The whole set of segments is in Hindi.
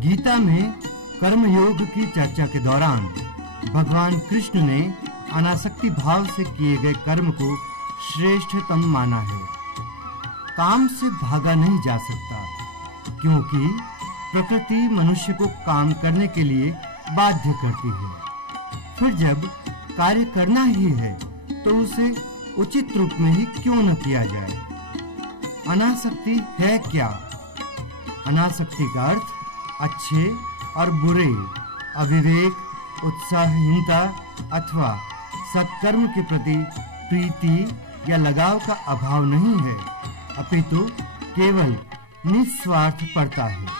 गीता में कर्मयोग की चर्चा के दौरान भगवान कृष्ण ने अनासक्ति भाव से किए गए कर्म को श्रेष्ठतम माना है। काम से भागा नहीं जा सकता क्योंकि प्रकृति मनुष्य को काम करने के लिए बाध्य करती है। फिर जब कार्य करना ही है तो उसे उचित रूप में ही क्यों न किया जाए। अनासक्ति है क्या? अनासक्ति का अर्थ अच्छे और बुरे, अविवेक, उत्साहहीनता अथवा सत्कर्म के प्रति प्रीति या लगाव का अभाव नहीं है, अपितु केवल निस्वार्थ पड़ता है।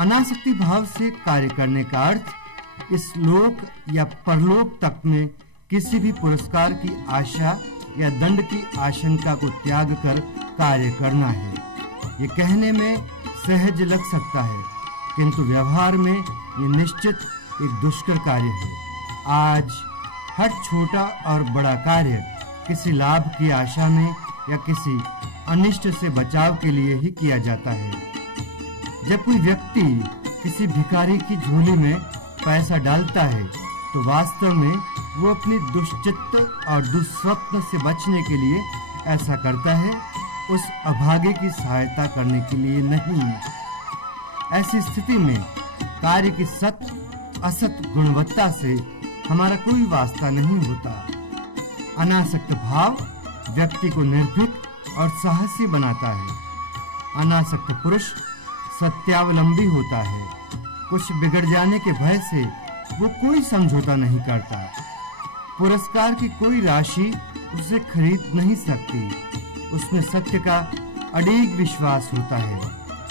अनासक्ति भाव से कार्य करने का अर्थ इस लोक या परलोक तक में किसी भी पुरस्कार की आशा या दंड की आशंका को त्याग कर कार्य करना है। ये कहने में सहज लग सकता है, किंतु व्यवहार में ये निश्चित एक दुष्कर कार्य है। आज हर छोटा और बड़ा कार्य किसी लाभ की आशा में या किसी अनिष्ट से बचाव के लिए ही किया जाता है। जब कोई व्यक्ति किसी भिखारी की झोली में पैसा डालता है तो वास्तव में वो अपनी दुष्चित्त और दुस्वप्न से बचने के लिए ऐसा करता है, उस अभागे की सहायता करने के लिए नहीं। ऐसी स्थिति में कार्य की सत असत गुणवत्ता से हमारा कोई वास्ता नहीं होता। अनासक्त भाव व्यक्ति को निर्भीक और साहसी बनाता है। अनासक्त पुरुष सत्यावलंबी होता है। कुछ बिगड़ जाने के भय से वो कोई समझौता नहीं करता। पुरस्कार की कोई राशि उसे खरीद नहीं सकती। उसमें सत्य का अडिग विश्वास होता है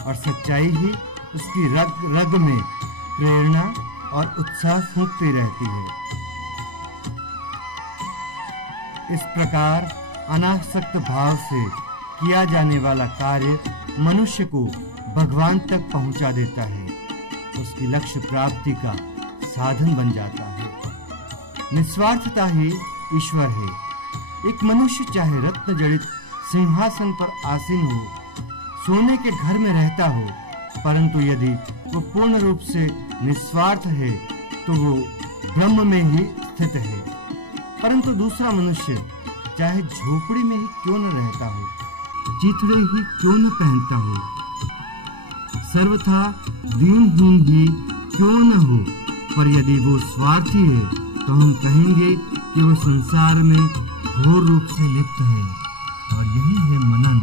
और सच्चाई ही उसकी रग रग में प्रेरणा और उत्साह फूंकती रहती है। इस प्रकार अनासक्त भाव से किया जाने वाला कार्य मनुष्य को भगवान तक पहुंचा देता है, उसकी लक्ष्य प्राप्ति का साधन बन जाता है। निस्वार्थता ही ईश्वर है। एक मनुष्य चाहे रत्न जड़ित सिंहासन पर आसीन हो, सोने के घर में रहता हो, परंतु यदि वो पूर्ण रूप से निस्वार्थ है तो वो ब्रह्म में ही स्थित है। परंतु दूसरा मनुष्य चाहे झोपड़ी में ही क्यों न रहता हो, चिथड़े ही क्यों न पहनता हो, सर्वथा दीनहीन ही क्यों न हो, पर यदि वो स्वार्थी है तो हम कहेंगे कि वो संसार में घोर रूप से लिप्त है। और यही है मनन।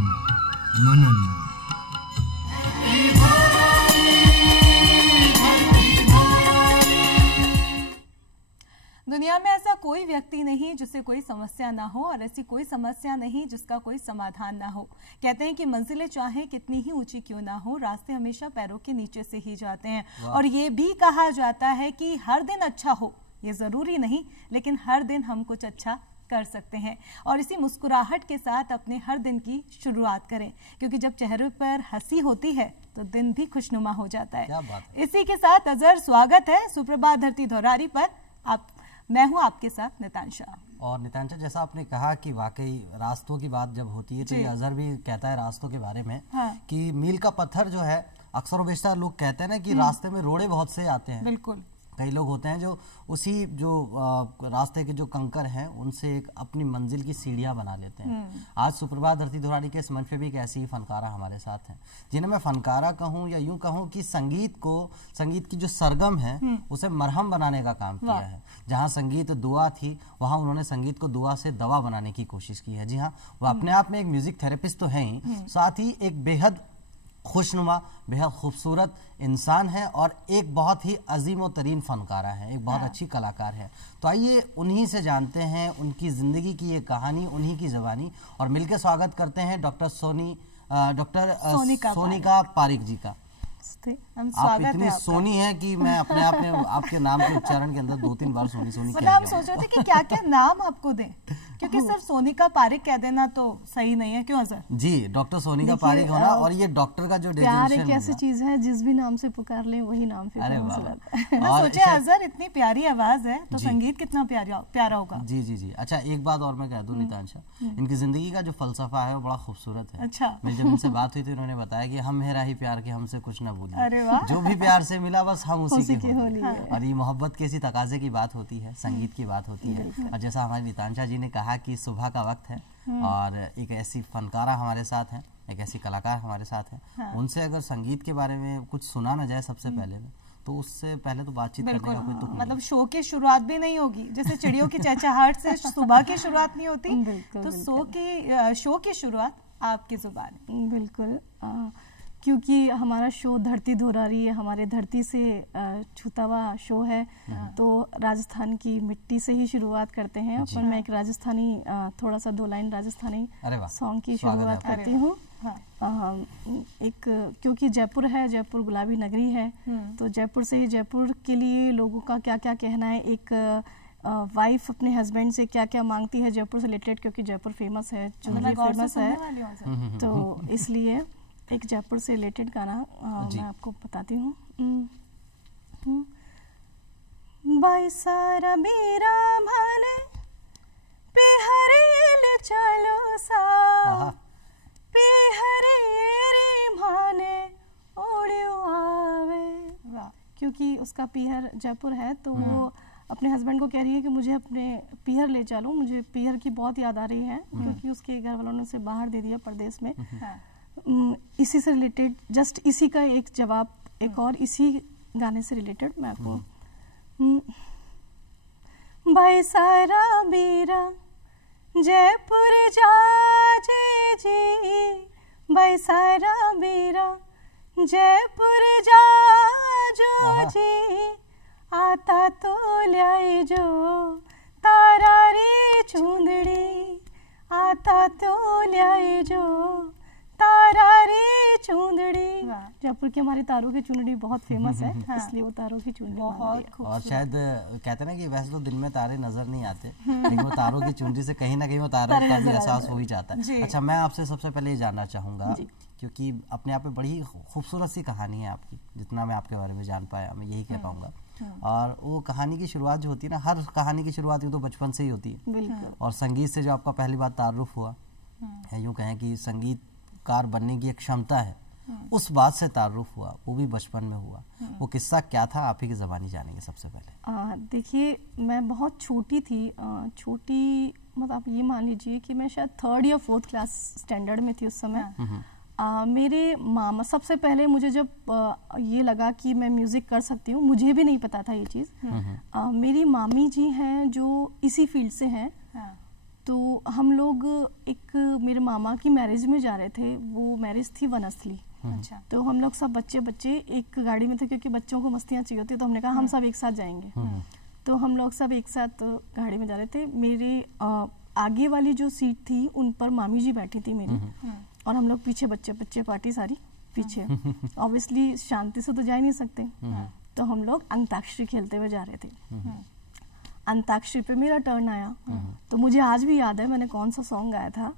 दुनिया में ऐसा कोई व्यक्ति नहीं जिसे कोई समस्या ना हो और ऐसी कोई समस्या नहीं जिसका कोई समाधान ना हो। कहते हैं कि मंजिलें चाहे कितनी ही ऊंची क्यों ना हो, रास्ते हमेशा पैरों के नीचे से ही जाते हैं। और ये भी कहा जाता है कि हर दिन अच्छा हो ये जरूरी नहीं, लेकिन हर दिन हम कुछ अच्छा कर सकते हैं। और इसी मुस्कुराहट के साथ अपने हर दिन की शुरुआत करें, क्योंकि जब चेहरे पर हंसी होती है तो दिन भी खुशनुमा हो जाता है। इसी के साथ अजहर, स्वागत है सुप्रभात धरती धौरारी पर। मैं हूं आपके साथ नितांशा। और नितांशा, जैसा आपने कहा कि वाकई रास्तों की बात जब होती है तो ये अजहर भी कहता है रास्तों के बारे में, कि मील का पत्थर जो है, अक्सर बेशतर लोग कहते हैं ना कि रास्ते में रोड़े बहुत से आते हैं। बिल्कुल। कई लोग होते हैं जो उसी जो रास्ते के जो कंकर हैं उनसे एक अपनी मंजिल की सीढ़ियां बना लेते हैं। आज सुप्रभात धरती धुरानी के इस मंच पे भी एक ऐसी ही फनकारा हमारे साथ हैं, जिन्हें मैं फनकारा कहूं या यूं कहूं कि संगीत की जो सरगम है उसे मरहम बनाने का काम किया है। जहां संगीत दुआ थी वहां उन्होंने संगीत को दुआ से दवा बनाने की कोशिश की है। जी हाँ, वह अपने आप में एक म्यूजिक थेरेपिस्ट तो है ही, साथ ही एक बेहद खुशनुमा, बेहद खूबसूरत इंसान है और एक बहुत ही अजीम तरीन फनकारा है, एक बहुत अच्छी कलाकार है। तो आइए उन्हीं से जानते हैं उनकी ज़िंदगी की ये कहानी, उन्हीं की ज़बानी, और मिलकर स्वागत करते हैं डॉक्टर सोनिका पारिक जी का। आप इतनी सोनी है कि मैं अपने आप में आपके नाम के उच्चारण के अंदर 2-3 बार सोनी सोनी मतलब हम सोच रहे थे कि क्या क्या नाम आपको दें, क्योंकि सिर्फ सोनिका पारिक कह देना तो सही नहीं है, क्यों सर? जी, डॉक्टर सोनिका पारिक होना, और ये डॉक्टर का जो प्यार एक ऐसी चीज है जिस भी नाम से पुकार ले वही नाम पे मैं सोचे अजहर इतनी प्यारी आवाज है तो संगीत कितना प्यारा होगा। जी जी जी। अच्छा, एक बात और मैं कह दूं नितांशा, इनकी जिंदगी का जो फलसफा है वो बड़ा खूबसूरत है। अच्छा, मेरी जब इनसे बात हुई थी उन्होंने बताया कि हम मेरा ही प्यार के हमसे कुछ न भूलिए, अरे वाह, जो भी प्यार से मिला बस हम उसी के होली है। और ये मोहब्बत के इसी तकाजे की बात होती है, संगीत की बात होती है। और जैसा हमारी नितांशा जी ने कहा कि सुबह का वक्त है और एक ऐसी फनकारा हमारे साथ है, एक ऐसी कलाकार हमारे साथ है, उनसे अगर संगीत के बारे में कुछ सुना ना जाए सबसे पहले तो उससे पहले तो बातचीत करने का कोई तुक नहीं। मतलब शो की शुरुआत भी नहीं होगी, जैसे चिड़ियों की चहचहाहट से सुबह की शुरुआत नहीं होती, तो शो की शुरुआत आपकी जुबान। बिल्कुल, क्योंकि हमारा शो धरती धुरारी है, हमारे धरती से छूता हुआ शो है, तो राजस्थान की मिट्टी से ही शुरुआत करते हैं। पर मैं एक राजस्थानी थोड़ा सा 2 लाइन राजस्थानी सॉन्ग की शुरुआत करती हूँ। क्योंकि जयपुर है, जयपुर गुलाबी नगरी है, तो जयपुर से ही जयपुर के लिए लोगों का क्या क्या कहना है, एक वाइफ अपने हस्बैंड से क्या क्या मांगती है जयपुर से रिलेटेड, क्योंकि जयपुर फेमस है, चुनरी फेमस है, तो इसलिए एक जयपुर से रिलेटेड गाना मैं आपको बताती हूँ। बाईसारा मेरा भाने पिहरेल चलो सा पिहरे भाने ओढ़ो आवे, क्योंकि उसका पीहर जयपुर है, तो वो अपने हस्बैंड को कह रही है कि मुझे अपने पीहर ले चलो, मुझे पीहर की बहुत याद आ रही है, क्योंकि उसके घर वालों ने उसे बाहर दे दिया परदेश में। इसी से रिलेटेड, जस्ट इसी का एक जवाब, एक और इसी गाने से रिलेटेड मैं आपको। भाई सारा बीरा जयपुर जा जी, भाई सारा बीरा जयपुर जा जो जी, आता तो ल्याए जो तारा रे चूंदड़ी, आता तो ल्याए जो तारा रे चूंदड़ी। जयपुर की हमारी तारों की चुनड़ी बहुत फेमस है, इसलिए वो तारों की चुनड़ी बहुत। और शायद कहते हैं ना कि वैसे तो दिन में तारे नजर नहीं आते, लेकिन वो तारों की चुनरी से कहीं ना कहीं वो तारों का भी एहसास हो ही जाता है। अच्छा, मैं आपसे सबसे पहले ये जानना चाहूंगा, क्योंकि अपने आप में बड़ी ही खूबसूरत सी कहानी है आपकी, जितना मैं आपके बारे में जान पाया मैं यही कह पाऊंगा। और वो कहानी की शुरुआत जो होती है ना, हर कहानी की शुरुआत यूँ तो बचपन से ही होती है, और संगीत से जो आपका पहली बार तारुफ हुआ, यूँ कहें कि संगीतकार बनने की एक क्षमता है, उस बात से तारुफ हुआ, वो भी बचपन में हुआ। वो किस्सा क्या था, आप ही की ज़बानी जानेंगे सबसे पहले। देखिए, मैं बहुत छोटी थी, छोटी मतलब आप ये मान लीजिए कि मैं शायद 3rd या 4th क्लास स्टैंडर्ड में थी उस समय। मेरे मामा, सबसे पहले मुझे जब ये लगा कि मैं म्यूज़िक कर सकती हूँ, मुझे भी नहीं पता था ये चीज़। मेरी मामी जी हैं जो इसी फील्ड से हैं, तो हम लोग एक मेरे मामा की मैरिज में जा रहे थे, वो मैरिज थी वनस्थली। अच्छा, तो हम लोग सब बच्चे एक गाड़ी में थे, क्योंकि बच्चों को मस्तियाँ चाहिए होती, तो हमने कहा हम सब एक साथ जाएंगे। तो हम लोग सब एक साथ गाड़ी में जा रहे थे। मेरे आगे वाली जो सीट थी उन पर मामी जी बैठी थी मेरी, और हम लोग पीछे बच्चे पार्टी सारी पीछे। ऑब्वियसली शांति से तो जा ही नहीं सकते, तो हम लोग अंताक्षरी खेलते हुए जा रहे थे। अंताक्षरी पे मेरा टर्न आया, तो मुझे आज भी याद है मैंने कौन सा सॉन्ग गाया था।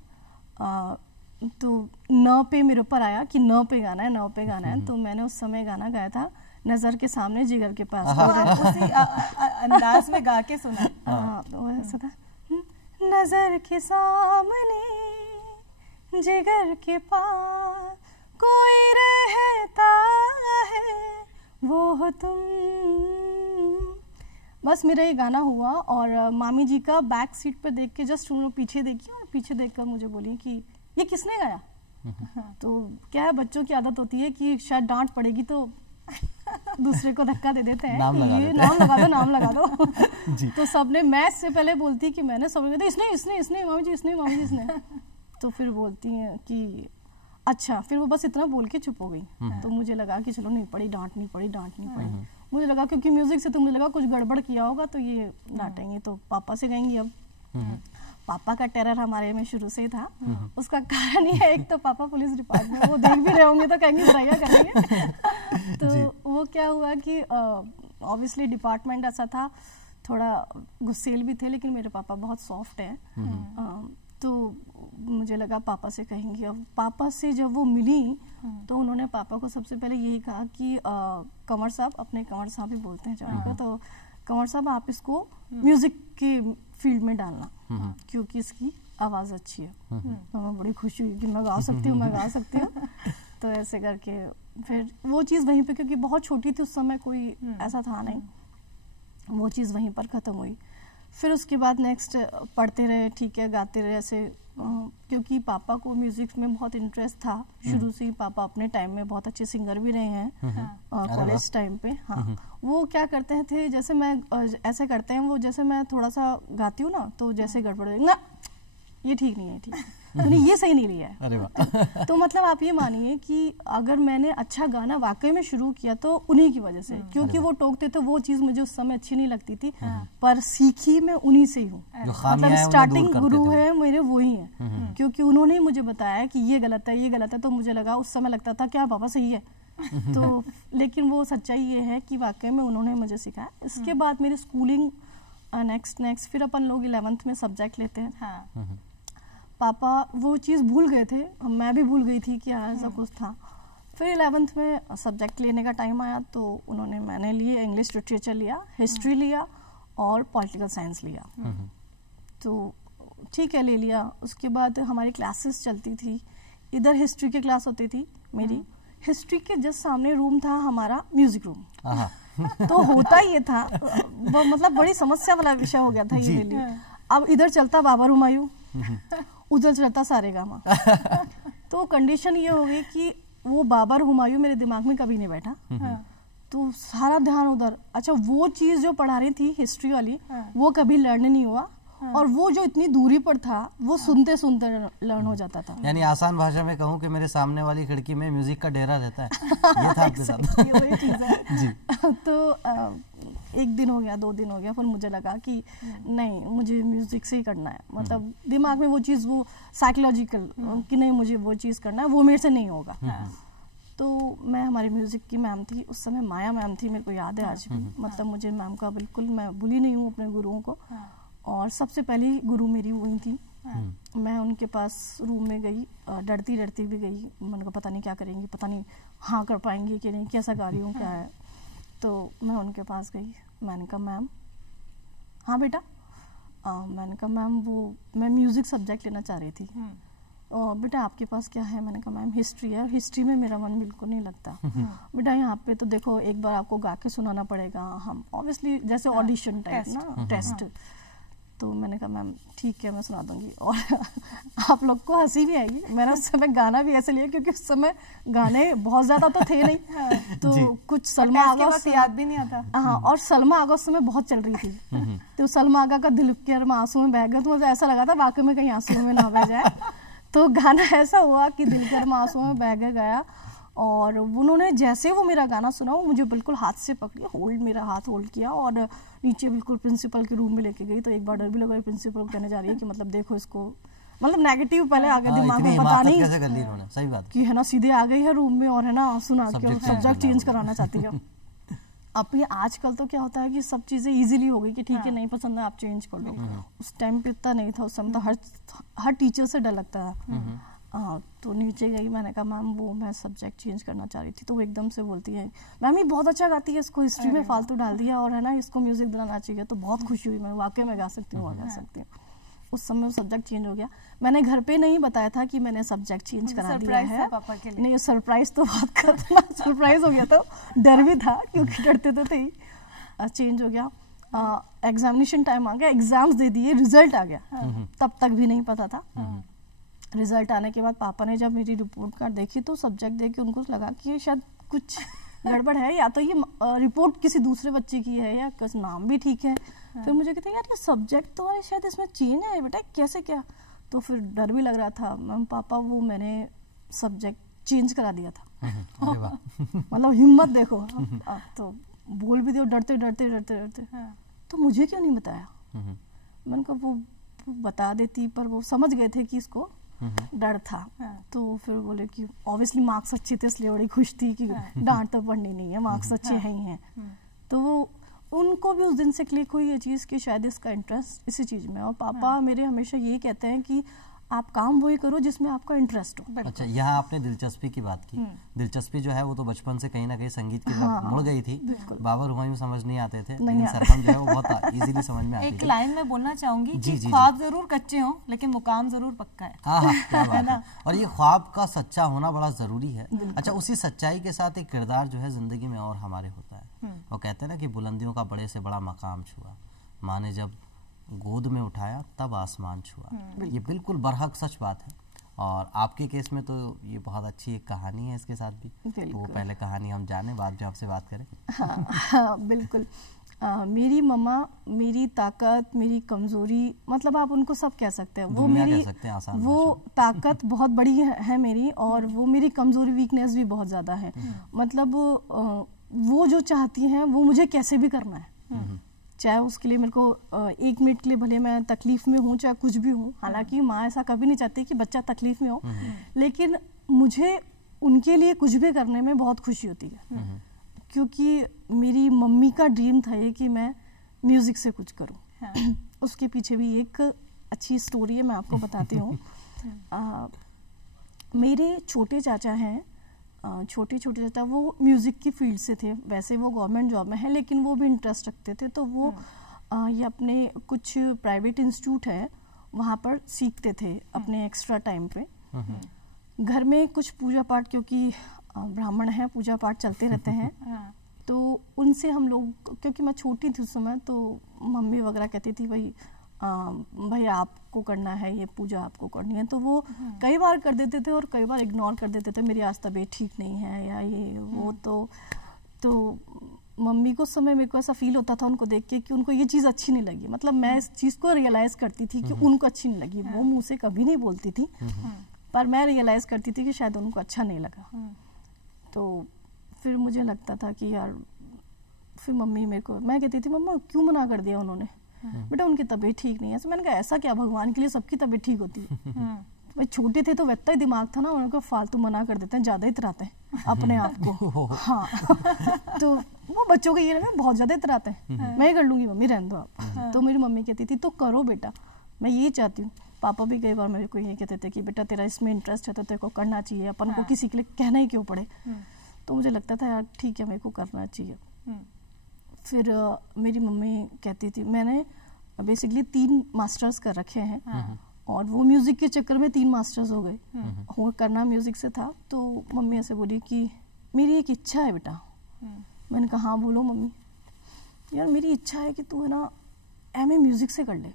तो न पे मेरे ऊपर आया कि न पे गाना है, न पे गाना है, तो मैंने उस समय गाना गाया था, नजर के सामने जिगर के पास। उसी अंदाज में गा के सुना। तो ऐसा था, नजर के सामने जिगर के पास कोई रहता है, वो हो तुम, बस मेरा ये गाना हुआ और मामी जी का बैक सीट पर देख के जस्ट उन्होंने पीछे देखी और पीछे देखकर मुझे बोली कि ये किसने गाया। तो क्या है, बच्चों की आदत होती है कि शायद डांट पड़ेगी तो दूसरे को धक्का दे देते हैं, ये नाम लगा दो जी। तो सबने, मैं इससे पहले बोलती कि मैंने सब कहते इसने मामी जी इसने तो फिर बोलती हैं कि अच्छा, फिर वो बस इतना बोल के चुप हो गई। तो मुझे लगा कि चलो नहीं पड़ी, डांट नहीं पड़ी। मुझे लगा क्योंकि म्यूजिक से तो मुझे लगा कुछ गड़बड़ किया होगा तो ये डांटेंगे, तो पापा से कहेंगी। अब पापा का टेरर हमारे में शुरू से ही था। उसका कारण ये है, एक तो पापा पुलिस डिपार्टमेंट, वो देख भी रहे होंगे तो कहेंगे बुराइयां करेंगे। तो वो क्या हुआ कि ऑब्वियसली डिपार्टमेंट ऐसा था, थोड़ा गुस्सेल भी थे, लेकिन मेरे पापा बहुत सॉफ्ट हैं। तो मुझे लगा पापा से कहेंगी। अब पापा से जब वो मिली तो उन्होंने पापा को सबसे पहले यही कहा कि कंवर साहब, अपने कंवर साहब ही बोलते हैं जॉनी का, तो कंवर साहब आप इसको म्यूजिक के फील्ड में डालना क्योंकि इसकी आवाज़ अच्छी है। तो मैं बड़ी खुशी हुई कि मैं गा सकती हूँ। तो ऐसे करके फिर वो चीज़ वहीं पे, क्योंकि बहुत छोटी थी उस समय, कोई ऐसा था नहीं, वो चीज़ वहीं पर ख़त्म हुई। फिर उसके बाद नेक्स्ट पढ़ते रहे, ठीक है, गाते रहे ऐसे, क्योंकि पापा को म्यूजिक में बहुत इंटरेस्ट था शुरू से ही। पापा अपने टाइम में बहुत अच्छे सिंगर भी रहे हैं कॉलेज टाइम पे। हाँ, वो क्या करते थे, जैसे मैं ऐसे करते हैं वो, जैसे मैं थोड़ा सा गाती हूँ ना तो जैसे गड़बड़ ना, ये ठीक नहीं है, ठीक तूने ये सही नहीं लिया है। अरे वाह। तो मतलब आप ये मानिए कि अगर मैंने अच्छा गाना वाकई में शुरू किया तो उन्हीं की वजह से, क्योंकि वो टोकते थे, वो चीज मुझे उस समय अच्छी नहीं लगती थी, पर सीखी मैं उन्हीं से ही हूँ। मतलब स्टार्टिंग गुरु है मेरे वही है, क्योंकि उन्होंने ही मुझे बताया कि ये गलत है, तो मुझे लगा, उस समय लगता था क्या पापा सही है। तो लेकिन वो सच्चाई ये है कि वाकई में उन्होंने मुझे सिखाया। इसके बाद मेरी स्कूलिंग नेक्स्ट फिर अपन लोग 11th में सब्जेक्ट लेते हैं। पापा वो चीज़ भूल गए थे, मैं भी भूल गई थी कि ऐसा कुछ था। फिर 11th में सब्जेक्ट लेने का टाइम आया तो मैंने लिए इंग्लिश लिटरेचर लिया, हिस्ट्री लिया और पॉलिटिकल साइंस लिया। तो ठीक है, ले लिया। उसके बाद हमारी क्लासेस चलती थी, इधर हिस्ट्री की क्लास होती थी मेरी, हिस्ट्री के जस्ट सामने रूम था हमारा म्यूजिक रूम। तो होता ये था, वो मतलब बड़ी समस्या वाला विषय हो गया था ये मेरे लिए। अब इधर चलता बाबर हुमायूं, उधर चलता सारेगामा। तो कंडीशन ये हो गई कि वो बाबर हुमायूं मेरे दिमाग में कभी नहीं बैठा, तो सारा ध्यान उधर। अच्छा, वो चीज जो पढ़ा रही थी हिस्ट्री वाली, वो कभी लर्न नहीं हुआ, और वो जो इतनी दूरी पर था वो सुनते सुनते लर्न हो जाता था। यानी आसान भाषा में कहूँ कि मेरे सामने वाली खिड़की में म्यूजिक का डेरा रहता है। ये था आपके साथ। ये वही चीज है जी। तो एक दिन हो गया, 2 दिन हो गया, फिर मुझे लगा कि नहीं, मुझे म्यूजिक से ही करना है। मतलब दिमाग में वो चीज़, वो साइकोलॉजिकल कि नहीं मुझे वो चीज़ करना है, वो मेरे से नहीं होगा। तो मैं, हमारी म्यूजिक की मैम थी उस समय, माया मैम थी, मेरे को याद है आज भी। मतलब मुझे मैम का बिल्कुल, मैं भूली नहीं हूँ अपने गुरुओं को। और सबसे पहली गुरु मेरी वही थी। मैं उनके पास रूम में गई, डरती डरती भी गई। मैंने कहा पता नहीं क्या करेंगी, पता नहीं हाँ कर पाएंगी कि नहीं, कैसा गा रही हूँ, क्या है। तो मैं उनके पास गई, मैंने कहा मैम, हाँ बेटा, मैंने कहा मैम वो मैं म्यूज़िक सब्जेक्ट लेना चाह रही थी। और बेटा आपके पास क्या है? मैंने कहा मैम हिस्ट्री है, हिस्ट्री में मेरा मन बिल्कुल नहीं लगता। बेटा यहाँ पे तो देखो, एक बार आपको गा के सुनाना पड़ेगा, हम ऑब्वियसली जैसे ऑडिशन टाइप ना, टेस्ट। तो मैंने कहा मैम ठीक है, मैं सुना दूंगी। और आप लोग को हंसी भी आएगी, मैंने उस समय गाना भी ऐसे लिया क्योंकि उस समय गाने बहुत ज्यादा तो थे नहीं। तो कुछ सलमा आगा याद भी नहीं आता। हाँ, और सलमा आगा उस समय बहुत चल रही थी। तो सलमा आगा का दिल के आंसू में बह गया, तो मुझे ऐसा लगा था वाकई में कहीं आंसू में ना बह जाए। तो गाना ऐसा हुआ कि दिल के आंसू में बह गया। और उन्होंने जैसे वो मेरा गाना सुना, वो मुझे बिल्कुल हाथ से पकड़ी, होल्ड, मेरा हाथ होल्ड किया और नीचे बिल्कुल प्रिंसिपल के रूम में लेके गई। तो एक बार डर भी लगा, प्रिंसिपल कहने जा रही है कि मतलब देखो इसको, मतलब नेगेटिव पहले आ गया दिमाग में, पता नहीं कैसे कर ली उन्होंने, सही बात कि है ना, सीधे आ गई है रूम में और है ना सुना के सब्जेक्ट चेंज कराना चाहती है। अब ये आजकल तो क्या होता है कि सब चीजें इजीली हो गई कि ठीक है, नहीं पसंद है आप चेंज कर लो। उस टाइम पे इतना नहीं था, उस समय तो हर टीचर से डर लगता था। तो नीचे गई, मैंने कहा मैम वो मैं सब्जेक्ट चेंज करना चाह रही थी। तो वो एकदम से बोलती है मैम ये बहुत अच्छा गाती है, इसको हिस्ट्री में फालतू डाल दिया और है ना इसको म्यूजिक दिलाना चाहिए। तो बहुत खुशी हुई, मैं वाकई में गा सकती हूँ, गा सकती हूँ। उस समय वो सब्जेक्ट चेंज हो गया। मैंने घर पे नहीं बताया था कि मैंने सब्जेक्ट चेंज करा दिया है। पापा के लिए। नहीं, सरप्राइज तो बहुत खतरनाक सरप्राइज हो गया था, डर भी था क्योंकि डरते तो थे ही। चेंज हो गया। एग्जामिनेशन टाइम आ गया, एग्जाम्स दे दिए, रिजल्ट आ गया, तब तक भी नहीं पता था। रिजल्ट आने के बाद पापा ने जब मेरी रिपोर्ट कार्ड देखी तो सब्जेक्ट देख के उनको लगा कि शायद कुछ गड़बड़ है, या तो ये रिपोर्ट किसी दूसरे बच्चे की है या कुछ नाम भी ठीक है। फिर मुझे कहते यार ये सब्जेक्ट तो शायद इसमें चेंज है बेटा, कैसे क्या? तो फिर डर भी लग रहा था। मैम पापा वो मैंने सब्जेक्ट चेंज करा दिया था। मतलब हिम्मत देखो। तो बोल भी दियो डरते डरते डरते डरते। तो मुझे क्यों नहीं बताया? मैंने कहा वो बता देती, पर वो समझ गए थे कि इसको डर था। तो फिर बोले कि ऑब्वियसली मार्क्स अच्छे थे इसलिए बड़ी खुश थी कि डांट तो पढ़नी नहीं है, मार्क्स अच्छे हैं ही हैं। तो वो उनको भी उस दिन से क्लिक हुई ये चीज़ कि शायद इसका इंटरेस्ट इसी चीज़ में। और पापा मेरे हमेशा यही कहते हैं कि आप काम वही करो जिसमें आपका इंटरेस्ट हो। अच्छा, यहाँ आपने दिलचस्पी की बात की। दिलचस्पी जो है वो तो बचपन से कहीं ना कहीं संगीत की तरफ मुड़ गई थी। बाबर हुमायूं समझ नहीं आते थे, लेकिन सरगम जो है वो बहुत इजीली समझ में आती थी। एक लाइन में बोलना चाहूंगी कि ख्वाब जरूर कच्चे हों लेकिन मुकाम जरूर पक्का है। हाँ, क्या बात है। और ये ख्वाब का सच्चा होना बड़ा जरूरी है। अच्छा, उसी सच्चाई के साथ एक किरदार जो है जिंदगी में और हमारे होता है। वो कहते हैं ना कि बुलंदियों का बड़े से बड़ा मकाम छुआ, माँ ने जब गोद में उठाया तब आसमान छुआ। ये बिल्कुल बरहक सच बात है। और आपके केस में तो ये बहुत अच्छी एक कहानी है इसके साथ भी। वो पहले कहानी हम जाने, बाद में आपसे बात करें। हाँ, बिल्कुल। मेरी मम्मा मेरी ताकत, मेरी कमजोरी, मतलब आप उनको सब कह सकते हैं। वो मेरी वो ताकत बहुत बड़ी है मेरी, और वो मेरी कमजोरी वीकनेस भी बहुत ज्यादा है। मतलब वो जो चाहती हैं वो मुझे कैसे भी करना है, चाहे उसके लिए मेरे को 1 मिनट के लिए भले मैं तकलीफ में हूँ, चाहे कुछ भी हूँ। हालांकि माँ ऐसा कभी नहीं चाहती कि बच्चा तकलीफ में हो, लेकिन मुझे उनके लिए कुछ भी करने में बहुत खुशी होती है। क्योंकि मेरी मम्मी का ड्रीम था ये कि मैं म्यूजिक से कुछ करूँ। उसके पीछे भी एक अच्छी स्टोरी है, मैं आपको बताती हूँ। मेरे छोटे चाचा हैं, छोटे चाचा, वो म्यूज़िक की फील्ड से थे। वैसे वो गवर्नमेंट जॉब में है, लेकिन वो भी इंटरेस्ट रखते थे। तो वो ये अपने कुछ प्राइवेट इंस्टीट्यूट है वहाँ पर सीखते थे अपने एक्स्ट्रा टाइम पे। घर में कुछ पूजा पाठ, क्योंकि ब्राह्मण हैं, पूजा पाठ चलते रहते हैं। तो उनसे हम लोग, क्योंकि मैं छोटी थी उस समय, तो मम्मी वगैरह कहती थी भाई आपको करना है, ये पूजा आपको करनी है। तो वो कई बार कर देते थे और कई बार इग्नोर कर देते थे, मेरी आज तबीयत ठीक नहीं है या ये वो। तो मम्मी को उस समय मेरे को ऐसा फील होता था उनको देख के कि उनको ये चीज़ अच्छी नहीं लगी। मतलब मैं इस चीज़ को रियलाइज़ करती थी कि उनको अच्छी नहीं लगी। वो मुँह से कभी नहीं बोलती थी, पर मैं रियलाइज़ करती थी कि शायद उनको अच्छा नहीं लगा। तो फिर मुझे लगता था कि यार, फिर मम्मी मेरे को, मैं कहती थी मम्मा क्यों मना कर दिया उन्होंने, बेटा उनकी तबीयत ठीक नहीं है। तो मैंने कहा ऐसा क्या, भगवान के लिए सबकी तबीयत ठीक होती है। भाई छोटे थे तो वैसा ही दिमाग था ना, उनको फालतू मना कर देते हैं, ज़्यादा इतराते हैं अपने आप को। हाँ, तो वो बच्चों को ये लगा बहुत ज़्यादा इतराते हैं, मैं ही कर लूँगी मम्मी, रहने दो आप। तो मेरी मम्मी कहती थी तो करो बेटा, मैं ये चाहती हूँ। पापा भी कई बार मेरे को ये कहते थे कि बेटा तेरा इसमें इंटरेस्ट है तो तेरे को करना चाहिए, अपन को किसी के लिए कहना ही क्यों पड़े। तो मुझे लगता था यार ठीक है, मेरे को करना चाहिए। फिर मेरी मम्मी कहती थी, मैंने बेसिकली 3 मास्टर्स कर रखे हैं। और वो म्यूज़िक के चक्कर में 3 मास्टर्स हो गए। हो करना म्यूज़िक से था। तो मम्मी ऐसे बोली कि मेरी एक इच्छा है बेटा। मैंने कहा हाँ बोलो मम्मी। यार मेरी इच्छा है कि तू है ना MA म्यूज़िक से कर ले।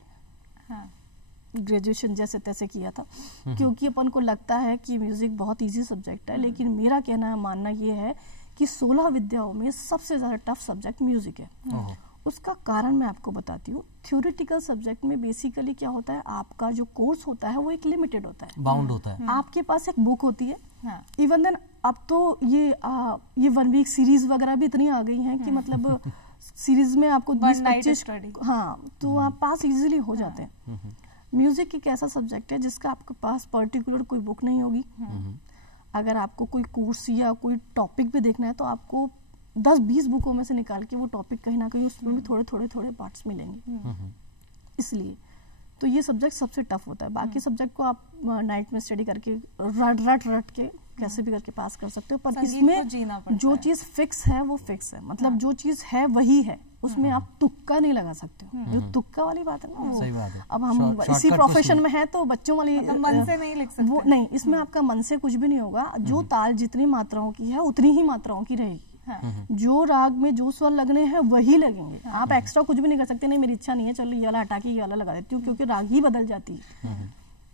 ग्रेजुएशन जैसे तैसे किया था, क्योंकि अपन को लगता है कि म्यूज़िक बहुत ईजी सब्जेक्ट है, लेकिन मेरा कहना मानना ये है कि 16 विद्याओं में सबसे ज़्यादा टफ सब्जेक्ट म्यूज़िक है। उसका कारण मैं आपको बताती हूँ। थ्योरेटिकल सब्जेक्ट में बेसिकली क्या होता है, आपका जो कोर्स होता है वो एक लिमिटेड होता है, बाउंड होता है। आपके पास एक बुक होती है। इवन देन अब तो ये 1 वीक सीरीज वगैरह भी इतनी आ गई हैं कि मतलब सीरीज में आपको 20-25, हाँ, तो आप पास इजीली हो जाते हैं। म्यूजिक एक ऐसा सब्जेक्ट है जिसका आपके पास पर्टिकुलर कोई बुक नहीं होगी। अगर आपको कोई कोर्स या कोई टॉपिक भी देखना है तो आपको 10-20 बुकों में से निकाल के वो टॉपिक कहीं ना कहीं उसमें भी थोड़े पार्ट्स मिलेंगे। इसलिए तो ये सब्जेक्ट सबसे टफ होता है। बाकी सब्जेक्ट को आप नाइट में स्टडी करके रट के कैसे भी करके पास कर सकते हो, पर इसमें जो चीज़ फिक्स है वो फिक्स है। मतलब जो चीज़ है वही है, उसमें आप तुक्का नहीं लगा सकते हो। जो तुक्का वाली बात है ना, वो सही बात है। अब हम इसी प्रोफेशन में है तो बच्चों वाली मन से नहीं लिख सकते वो नहीं, इसमें आपका मन से कुछ भी नहीं होगा। जो ताल जितनी मात्राओं की है उतनी ही मात्राओं की रहेगी। जो राग में जो स्वर लगने हैं वही लगेंगे, आप एक्स्ट्रा कुछ भी नहीं कर सकते, नहीं मेरी इच्छा नहीं है चलो ये वाला हटा के ये वाला लगा देती हूँ, क्योंकि राग ही बदल जाती है।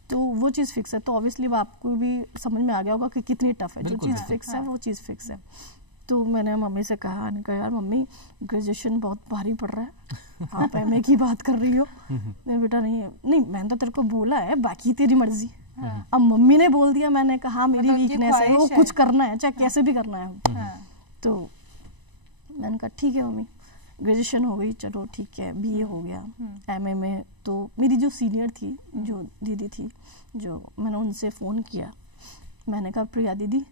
तो वो चीज़ फिक्स है। तो ऑब्वियसली वो आपको भी समझ में आ गया होगा कि कितनी टफ है। जो चीज़ फिक्स है वो चीज़ फिक्स है। तो मैंने मम्मी से कहा यार मम्मी ग्रेजुएशन बहुत भारी पड़ रहा है, आप एमए की बात कर रही हो। नहीं बेटा नहीं मैंने तो तेरे को बोला है, बाकी तेरी मर्जी। अब मम्मी ने बोल दिया, मैंने कहा मेरी वीकनेस है, वो कुछ करना है चाहे कैसे भी करना है। तो मैंने कहा ठीक है मम्मी, ग्रेजुएशन हो गई, चलो ठीक है, बीए हो गया। एमए में तो मेरी जो सीनियर थी, जो दीदी थी, जो मैंने उनसे फ़ोन किया, मैंने कहा प्रिया दीदी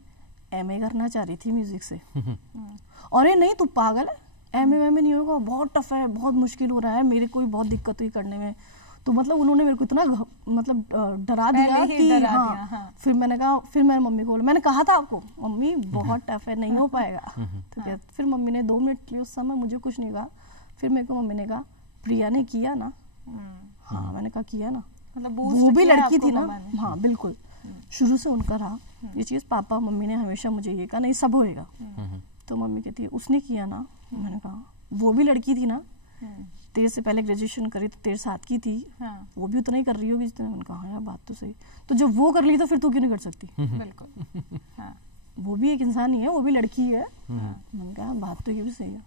एमए करना चाह रही थी म्यूज़िक से। अरे नहीं तू पागल है, एमए नहीं होगा, बहुत टफ है, बहुत मुश्किल हो रहा है, मेरे को भी बहुत दिक्कत हुई करने में। तो मतलब उन्होंने मेरे को इतना मतलब डरा दिया कि हाँ। फिर मैंने कहा, फिर मैंने मम्मी को बोला, मैंने कहा था आपको मम्मी बहुत टफ है, नहीं हो पाएगा। तो क्या, फिर मम्मी ने 2 मिनट लिए, उस समय मुझे कुछ नहीं कहा। फिर मेरे को मम्मी ने कहा प्रिया ने किया ना। हाँ मैंने कहा किया ना, मतलब वो भी लड़की थी ना। हाँ बिल्कुल, शुरू से उनका रहा ये चीज़। पापा मम्मी ने हमेशा मुझे ये कहा नहीं सब होएगा। तो मम्मी कहती है उसने किया ना। मैंने कहा वो भी लड़की थी ना, तेरे से पहले ग्रेजुएशन करी तो तेरे साथ की थी, वो भी उतना ही कर रही होगी जितना। मैंने कहा यार बात तो सही, तो जब वो कर ली तो फिर तू क्यों नहीं कर सकती। बिल्कुल वो भी एक इंसान ही है, वो भी लड़की है। मैंने कहा बात तो ये भी सही है।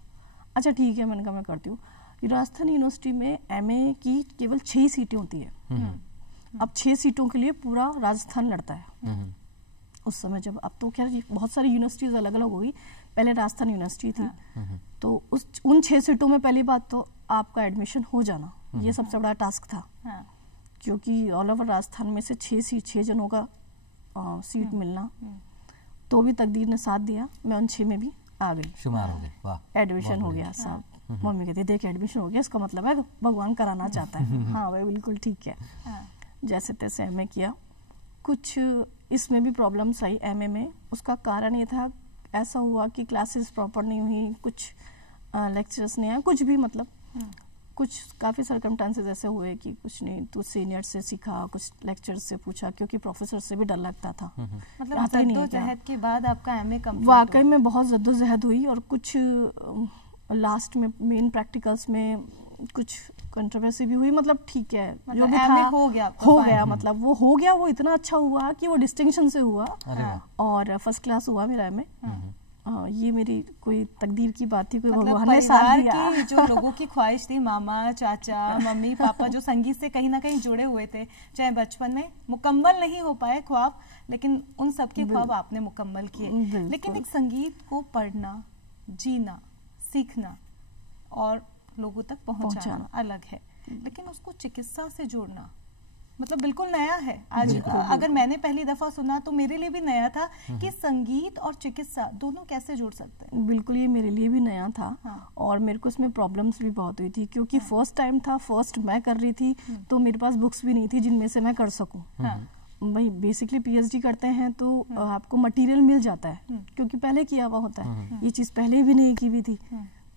अच्छा ठीक है, मैंने कहा मैं करती हूँ। राजस्थान यूनिवर्सिटी में एमए की केवल 6 सीटें होती है। अब 6 सीटों के लिए पूरा राजस्थान लड़ता है उस समय। जब अब तो क्या बहुत सारी यूनिवर्सिटीज अलग अलग हुई, पहले राजस्थान यूनिवर्सिटी थी। तो उन 6 सीटों में पहली बात तो आपका एडमिशन हो जाना, ये सबसे बड़ा टास्क था। क्योंकि ऑल ओवर राजस्थान में से 6 जनों का सीट मिलना, तो भी तकदीर ने साथ दिया, मैं उन 6 में भी आ गई, शुमार हो गई। वाह, एडमिशन हो गया साहब। मम्मी कहती देख एडमिशन हो गया, इसका मतलब है भगवान कराना चाहता है। हाँ भाई बिल्कुल ठीक है। जैसे तैसे एमए किया। कुछ इसमें भी प्रॉब्लम्स आई एमए में। उसका कारण ये था, ऐसा हुआ कि क्लासेस प्रॉपर नहीं हुई, कुछ लेक्चर्स नहीं आए, कुछ भी मतलब कुछ काफ़ी सर्कमस्टांसेस ऐसे हुए कि कुछ नहीं, तो सीनियर से सीखा, कुछ लेक्चर्स से पूछा, क्योंकि प्रोफेसर से भी डर लगता था। मतलब जद्दोजहद के बाद आपका एमए कंप्लीट वाकई में बहुत जद्दोजहद हुई। और कुछ लास्ट में मेन प्रैक्टिकल्स में कुछ कंट्रोवर्सी भी हुई। मतलब ठीक है, मतलब जो भी था हो गया मतलब वो हो गया। वो इतना अच्छा हुआ कि वो डिस्टिंक्शन से हुआ और फर्स्ट क्लास हुआ मेरा एमए। ये मेरी कोई तकदीर की बात थी, कोई मतलब भगवान ने साथ दिया। की जो लोगों की ख्वाहिश थी, मामा चाचा मम्मी पापा जो संगीत से कहीं ना कहीं जुड़े हुए थे, चाहे बचपन में मुकम्मल नहीं हो पाए ख्वाब, लेकिन उन सब के ख्वाब आपने मुकम्मल किए। लेकिन एक संगीत को पढ़ना, जीना, सीखना और लोगों तक पहुंचाना अलग है, लेकिन उसको चिकित्सा से जोड़ना मतलब बिल्कुल नया है। आज अगर मैंने पहली दफा सुना तो मेरे लिए भी नया था कि संगीत और चिकित्सा दोनों कैसे जोड़ सकते हैं। बिल्कुल ये मेरे लिए भी नया था। और मेरे को इसमें प्रॉब्लम्स भी बहुत हुई थी, क्योंकि फर्स्ट टाइम था, फर्स्ट मैं कर रही थी, तो मेरे पास बुक्स भी नहीं थी जिनमें से मैं कर सकूं। भाई बेसिकली पीएचडी करते हैं तो आपको मटेरियल मिल जाता है, क्योंकि पहले किया हुआ होता है। ये चीज़ पहले भी नहीं की हुई थी।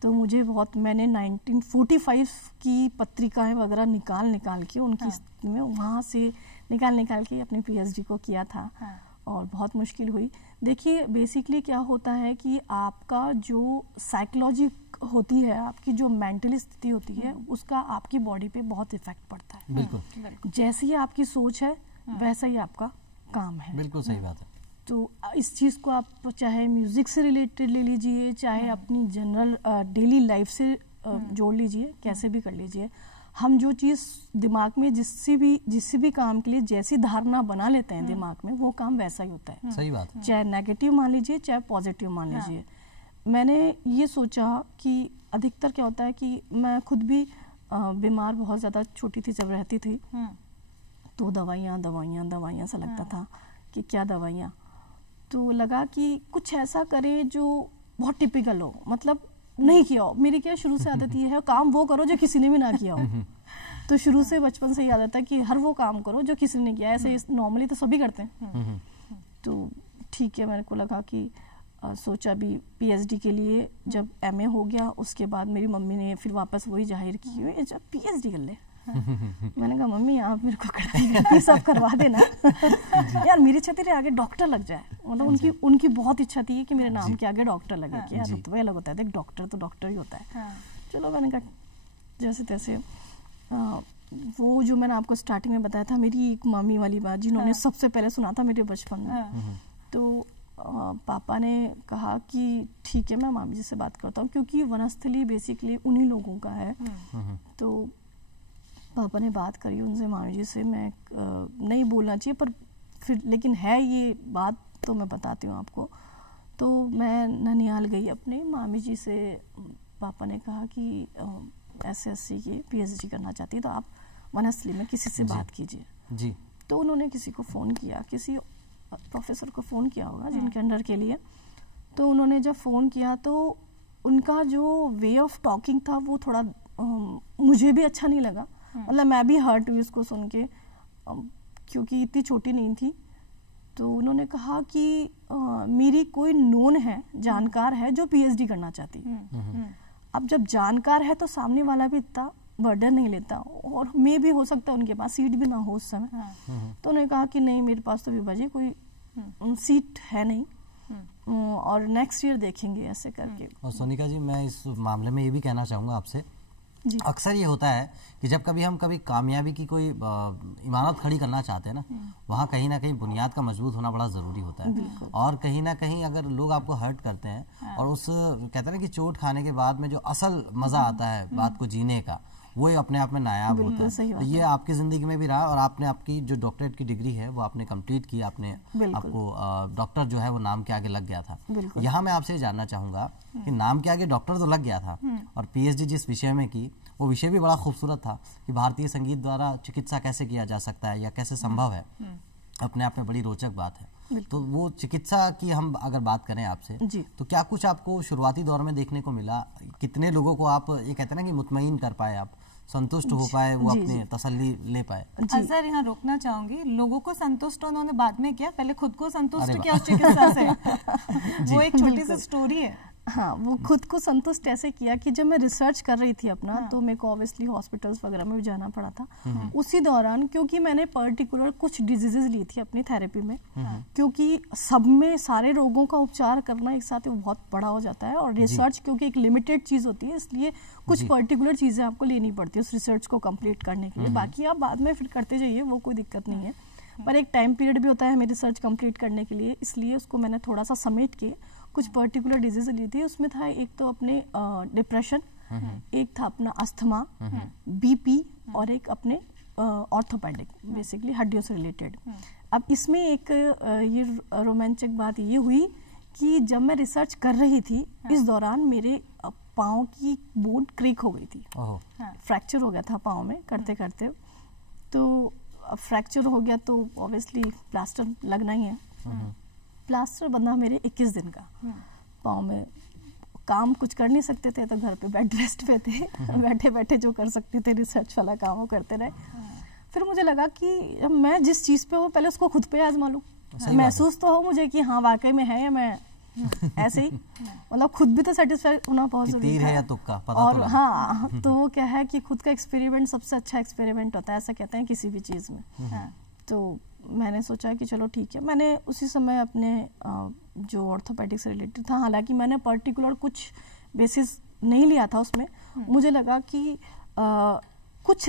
तो मुझे बहुत, मैंने 1945 की पत्रिकाएं वगैरह निकाल के उनकी में वहाँ से निकाल के अपनी पीएचडी को किया था। और बहुत मुश्किल हुई। देखिए बेसिकली क्या होता है कि आपका जो साइकोलॉजी होती है, आपकी जो मेंटल स्थिति होती है, उसका आपकी बॉडी पे बहुत इफेक्ट पड़ता है। बिल्कुल, जैसी आपकी सोच है वैसा ही आपका काम है। बिल्कुल सही बात है। तो इस चीज़ को आप चाहे म्यूज़िक से रिलेटेड ले लीजिए, चाहे अपनी जनरल डेली लाइफ से जोड़ लीजिए, कैसे भी कर लीजिए। हम जो चीज़ दिमाग में जिस भी काम के लिए जैसी धारणा बना लेते हैं दिमाग में, वो काम वैसा ही होता है। सही बात है। चाहे नेगेटिव मान लीजिए, चाहे पॉजिटिव मान लीजिए। मैंने ये सोचा कि अधिकतर क्या होता है कि मैं खुद भी बीमार बहुत ज़्यादा छोटी थी जब रहती थी, तो दवाइयाँ सा लगता था कि क्या दवाइयाँ। तो लगा कि कुछ ऐसा करें जो बहुत टिपिकल हो, मतलब नहीं किया हो। मेरी क्या शुरू से आदत ये है, काम वो करो जो किसी ने भी ना किया हो। तो शुरू से बचपन से ही आदत है कि हर वो काम करो जो किसी ने किया है। ऐसे नॉर्मली तो सभी करते हैं। तो ठीक है, मेरे को लगा कि सोचा भी पीएचडी के लिए। जब एमए हो गया उसके बाद मेरी मम्मी ने फिर वापस वही जाहिर की, जब पीएचडी कर ले, मैंने कहा मम्मी आप मेरे को कढ़ाई सब करवा देना यार मेरी छतरी आगे डॉक्टर लग जाए, मतलब उनकी बहुत इच्छा थी कि मेरे नाम के आगे डॉक्टर लगे कि यार रुतबा अलग होता है, देख डॉक्टर तो डॉक्टर ही होता है। चलो मैंने कहा जैसे तैसे। वो जो मैंने आपको स्टार्टिंग में बताया था मेरी एक मामी वाली बात जिन्होंने सबसे पहले सुना था मेरे बचपन में, तो पापा ने कहा कि ठीक है मैं मामी जी से बात करता हूँ, क्योंकि वनस्थली बेसिकली उन्हीं लोगों का है। तो पापा ने बात करी उनसे, मामी जी से। मैं नहीं बोलना चाहिए पर फिर लेकिन है ये बात तो मैं बताती हूँ आपको। तो मैं ननिहाल गई अपने मामी जी से, पापा ने कहा कि ऐसे ऐसे ये PhD करना चाहती है तो आप वनस्थली में किसी से बात कीजिए जी। तो उन्होंने किसी को फ़ोन किया, किसी प्रोफेसर को फ़ोन किया होगा जिनके अंडर के लिए। तो उन्होंने जब फ़ोन किया तो उनका जो वे ऑफ टॉकिंग था वो थोड़ा मुझे भी अच्छा नहीं लगा, मतलब मैं भी हर्ट हुई उसको सुन के, क्योंकि इतनी छोटी नहीं थी। तो उन्होंने कहा कि मेरी कोई नोन है, जानकार है जो PhD करना चाहती है। अब जब जानकार है तो सामने वाला भी इतना बर्डन नहीं लेता, और मे भी हो सकता है उनके पास सीट भी ना हो उस समय। तो उन्होंने कहा कि नहीं मेरे पास तो भी बजे कोई सीट है नहीं, और नेक्स्ट ईयर देखेंगे ऐसे करके। और सोनिका जी मैं इस मामले में ये भी कहना चाहूँगा आपसे, अक्सर ये होता है कि जब कभी हम कामयाबी की कोई इमारत खड़ी करना चाहते हैं ना कहीं ना कहीं बुनियाद का मजबूत होना बड़ा ज़रूरी होता है। और कहीं ना कहीं अगर लोग आपको हर्ट करते हैं और उस कहते हैं ना कि चोट खाने के बाद में जो असल मज़ा आता है बात को जीने का, वो ही अपने आप में नायाब होता है। तो ये आपकी ज़िंदगी में भी रहा, और आपने आपकी जो डॉक्टरेट की डिग्री है वो आपने कंप्लीट की, आपने आपको डॉक्टर जो है वो नाम के आगे लग गया था। यहाँ मैं आपसे जानना चाहूँगा कि नाम के आगे डॉक्टर तो लग गया था, और PhD जिस विषय में की वो विषय भी बड़ा खूबसूरत था कि भारतीय संगीत द्वारा चिकित्सा कैसे किया जा सकता है या कैसे संभव है, अपने आप में बड़ी रोचक बात है। तो वो चिकित्सा की हम अगर बात करें आपसे, तो क्या कुछ आपको शुरुआती दौर में देखने को मिला? कितने लोगों को आप ये कहते हैं ना कि मुतमईन कर पाए, आप संतुष्ट हो पाए, वो अपने तसल्ली ले पाए? सर यहाँ रोकना चाहूंगी, लोगों को संतुष्ट उन्होंने बाद में किया, पहले खुद को संतुष्ट किया उस चिकित्सा से। वो एक छोटी सी स्टोरी है। हाँ, वो खुद को संतुष्ट ऐसे किया कि जब मैं रिसर्च कर रही थी अपना, तो मेरे को ऑब्वियसली हॉस्पिटल्स वगैरह में भी जाना पड़ा था। उसी दौरान क्योंकि मैंने पर्टिकुलर कुछ डिजीजेज ली थी अपनी थेरेपी में, क्योंकि सब में सारे रोगों का उपचार करना एक साथ वो बहुत बड़ा हो जाता है, और रिसर्च क्योंकि एक लिमिटेड चीज़ होती है, इसलिए कुछ पर्टिकुलर चीज़ें आपको लेनी पड़ती है उस रिसर्च को कंप्लीट करने के लिए। बाकी आप बाद में फिर करते जाइए, वो कोई दिक्कत नहीं है, पर एक टाइम पीरियड भी होता है हमें रिसर्च कंप्लीट करने के लिए, इसलिए उसको मैंने थोड़ा सा समेट के कुछ पर्टिकुलर डिजीज ली थी। उसमें था एक तो अपने डिप्रेशन, एक था अपना अस्थमा, BP, और एक अपने ऑर्थोपेडिक, बेसिकली हड्डियों से रिलेटेड। अब इसमें एक ये रोमांचक बात ये हुई कि जब मैं रिसर्च कर रही थी इस दौरान मेरे पाँव की बोन क्रेक हो गई थी, फ्रैक्चर हो गया था पाँव में करते करते। तो फ्रैक्चर हो गया तो ऑब्वियसली प्लास्टर लगना ही है। प्लास्टर बंधा मेरे 21 दिन का पाँव में, काम कुछ कर नहीं सकते थे तो घर पे बेड रेस्ट पे थे, बैठे बैठे जो कर सकते थे रिसर्च वाला काम वो करते रहे। फिर मुझे लगा कि मैं जिस चीज़ पे हूँ पहले उसको खुद पे आजमा लूँ, महसूस तो हो मुझे कि हाँ वाकई में है, या मैं ऐसे ही मतलब खुद भी तो सेटिस्फाई होना बहुत जरूरी है, और हाँ तो वो क्या है कि खुद का एक्सपेरिमेंट सबसे अच्छा एक्सपेरिमेंट होता है, ऐसा कहते हैं किसी भी चीज़ में। तो मैंने सोचा कि चलो ठीक है, मैंने उसी समय अपने जो ऑर्थोपेडिक से रिलेटेड था, हालांकि मैंने पर्टिकुलर कुछ बेसिस नहीं लिया था उसमें, मुझे लगा कि कुछ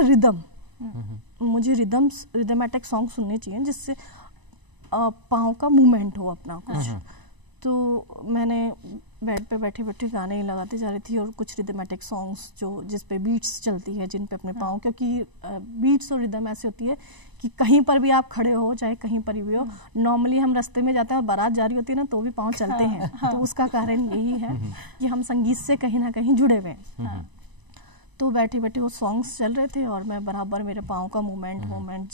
मुझे रिदमेटिक सॉन्ग सुनने चाहिए जिससे पाँव का मूवमेंट हो अपना कुछ। तो मैंने बेड पे बैठे बैठे गाने ही लगाते जा रही थी, और कुछ रिदमेटिक सॉन्ग्स जो जिस पे बीट्स चलती है, जिन पे अपने पाँव, क्योंकि बीट्स और रिदम ऐसी होती है कि कहीं पर भी आप खड़े हो चाहे कहीं पर भी हो, नॉर्मली हम रास्ते में जाते हैं और बारात जा रही होती है ना तो भी पाँव चलते हैं। तो उसका कारण यही है कि हम संगीत से कहीं ना कहीं जुड़े हुए हैं। तो बैठे बैठे वो सॉन्ग्स चल रहे थे और मैं बराबर मेरे पाँव का मूवमेंट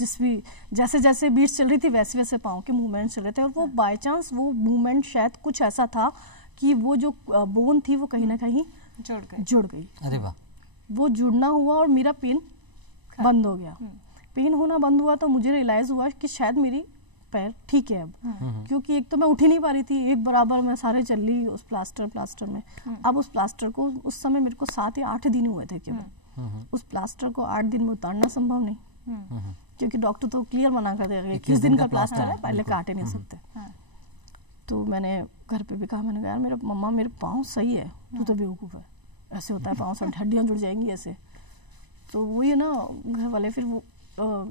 जैसे जैसे बीट्स चल रही थी वैसे वैसे पाँव के मूवमेंट चल रहे थे, और वो बाय चांस वो मूवमेंट शायद कुछ ऐसा था कि वो जो बोन थी वो कहीं ना कहीं जुड़ गई। अरे वाह! वो जुड़ना हुआ और मेरा पेन बंद हो गया। पेन होना बंद हुआ तो मुझे रियलाइज हुआ कि शायद मेरी पैर ठीक है अब, क्योंकि एक तो मैं उठ ही नहीं पा रही थी, एक बराबर मैं सारे चल रही उस प्लास्टर में। अब उस प्लास्टर को उस समय मेरे को 7 या 8 दिन हुए थे केवल, उस प्लास्टर को 8 दिन में उतारना संभव नहीं, क्योंकि डॉक्टर तो क्लियर मना कर देगा 21 दिन का प्लास्टर है, पहले काटे नहीं सकते। तो मैंने घर पे भी कहा, मैंने कहा यार मेरा मम्मा मेरे पाँव सही है, तू तो बेवकूफ़ है, ऐसे होता है पाँव से हड्डियाँ जुड़ जाएंगी ऐसे। तो वो ये ना घर वाले फिर वो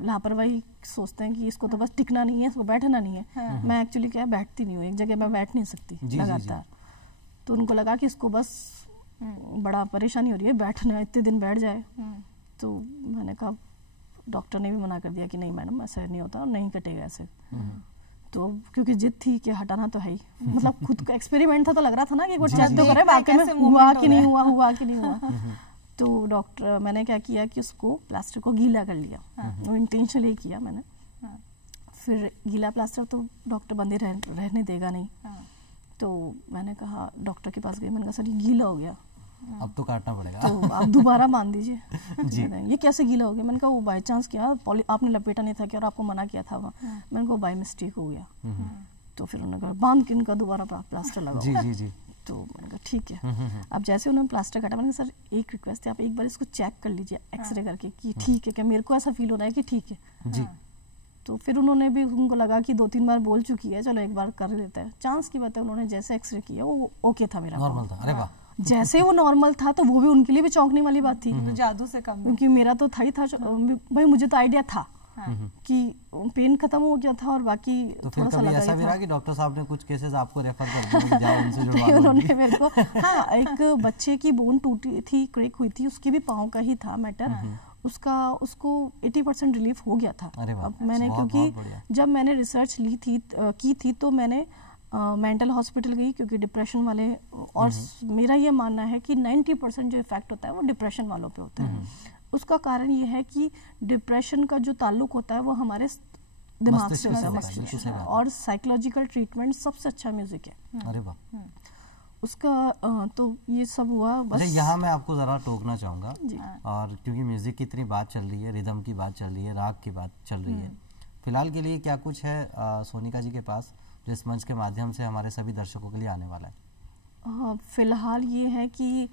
लापरवाही सोचते हैं कि इसको तो बस टिकना नहीं है, इसको बैठना नहीं है। मैं एक्चुअली क्या है, बैठती नहीं हूँ एक जगह, मैं बैठ नहीं सकती लगातार। तो उनको लगा कि इसको बस बड़ा परेशानी हो रही है, बैठना इतने दिन बैठ जाए। तो मैंने कहा, डॉक्टर ने भी मना कर दिया कि नहीं मैडम ऐसा नहीं होता, नहीं कटेगा ऐसे। तो क्योंकि जिद थी कि हटाना तो है ही, मतलब खुद का एक्सपेरिमेंट था तो लग रहा था ना कि वो चेक तो करे वाकई में हुआ कि नहीं हुआ, हुआ कि नहीं हुआ। तो डॉक्टर, मैंने क्या किया कि उसको प्लास्टर को गीला कर लिया, वो इंटेंशनली किया मैंने। फिर गीला प्लास्टर तो डॉक्टर बंदे रहने देगा नहीं। तो मैंने कहा, डॉक्टर के पास गई, मैंने कहा सर ये गीला हो गया, अब तो काटना पड़ेगा, तो आप दोबारा बांध दीजिए। जी ये कैसे गीला हो गया? मैंने कहा वो बाई चांस किया, आपने लपेटा नहीं था क्या और आपको मना किया था वहाँ। मैंने कहा बाई मिस्टेक हो गया। तो फिर उन्होंने कहा बांध के इनका दोबारा प्लास्टर लगाओ। जी जी जी। तो मैंने कहा ठीक है। अब जैसे उन्होंने प्लास्टर काटा, मैंने कहा सर एक रिक्वेस्ट है, आप एक बार इसको चेक कर लीजिए एक्सरे करके कि ठीक है क्या, मेरे को ऐसा फील हो रहा है कि ठीक है जी। तो फिर उन्होंने भी, उनको लगा कि 2-3 बार बोल चुकी है, चलो एक बार कर लेते हैं। चांस की बात है, उन्होंने जैसे एक्सरे किया वो ओके था, मेरा नॉर्मल था। अरे वाह। जैसे वो नॉर्मल था तो वो भी उनके लिए भी चौंकने वाली बात थी, जादू से कम, क्योंकि मेरा तो था ही था भाई, मुझे तो आइडिया था कि पेन खत्म हो गया था और बाकी तो फिर थोड़ा सा कभी लगा ऐसा भी था। रहा कि डॉक्टर साहब ने कुछ केसेस आपको रेफर कर दिए, जाओ उनसे जुड़वा उन्होंने मेरे को, हाँ एक बच्चे की बोन टूटी थी, क्रैक हुई थी, उसके भी पाँव का ही था मैटर, उसको 80% रिलीफ हो गया था। अब मैंने क्योंकि जब मैंने रिसर्च की थी तो मैंने मेंटल हॉस्पिटल गई, क्योंकि डिप्रेशन वाले, और मेरा ये मानना है कि 90% जो इफेक्ट होता है वो डिप्रेशन वालों पे होता है। उसका कारण ये है कि डिप्रेशन का जो ताल्लुक होता है वो हमारे दिमाग से होता है, मस्तिष्क से, और साइकोलॉजिकल ट्रीटमेंट सबसे अच्छा म्यूजिक है। अरे वाह। उसका तो ये सब हुआ बस। यहाँ मैं आपको ज़रा टोकना चाहूँगा, और क्योंकि म्यूज़िक की इतनी बात चल रही है, रिदम की बात चल रही है, राग की बात चल रही है, फिलहाल के लिए क्या कुछ है सोनिका जी के पास जो इस मंच के माध्यम से हमारे सभी दर्शकों के लिए आने वाला है? फिलहाल ये है कि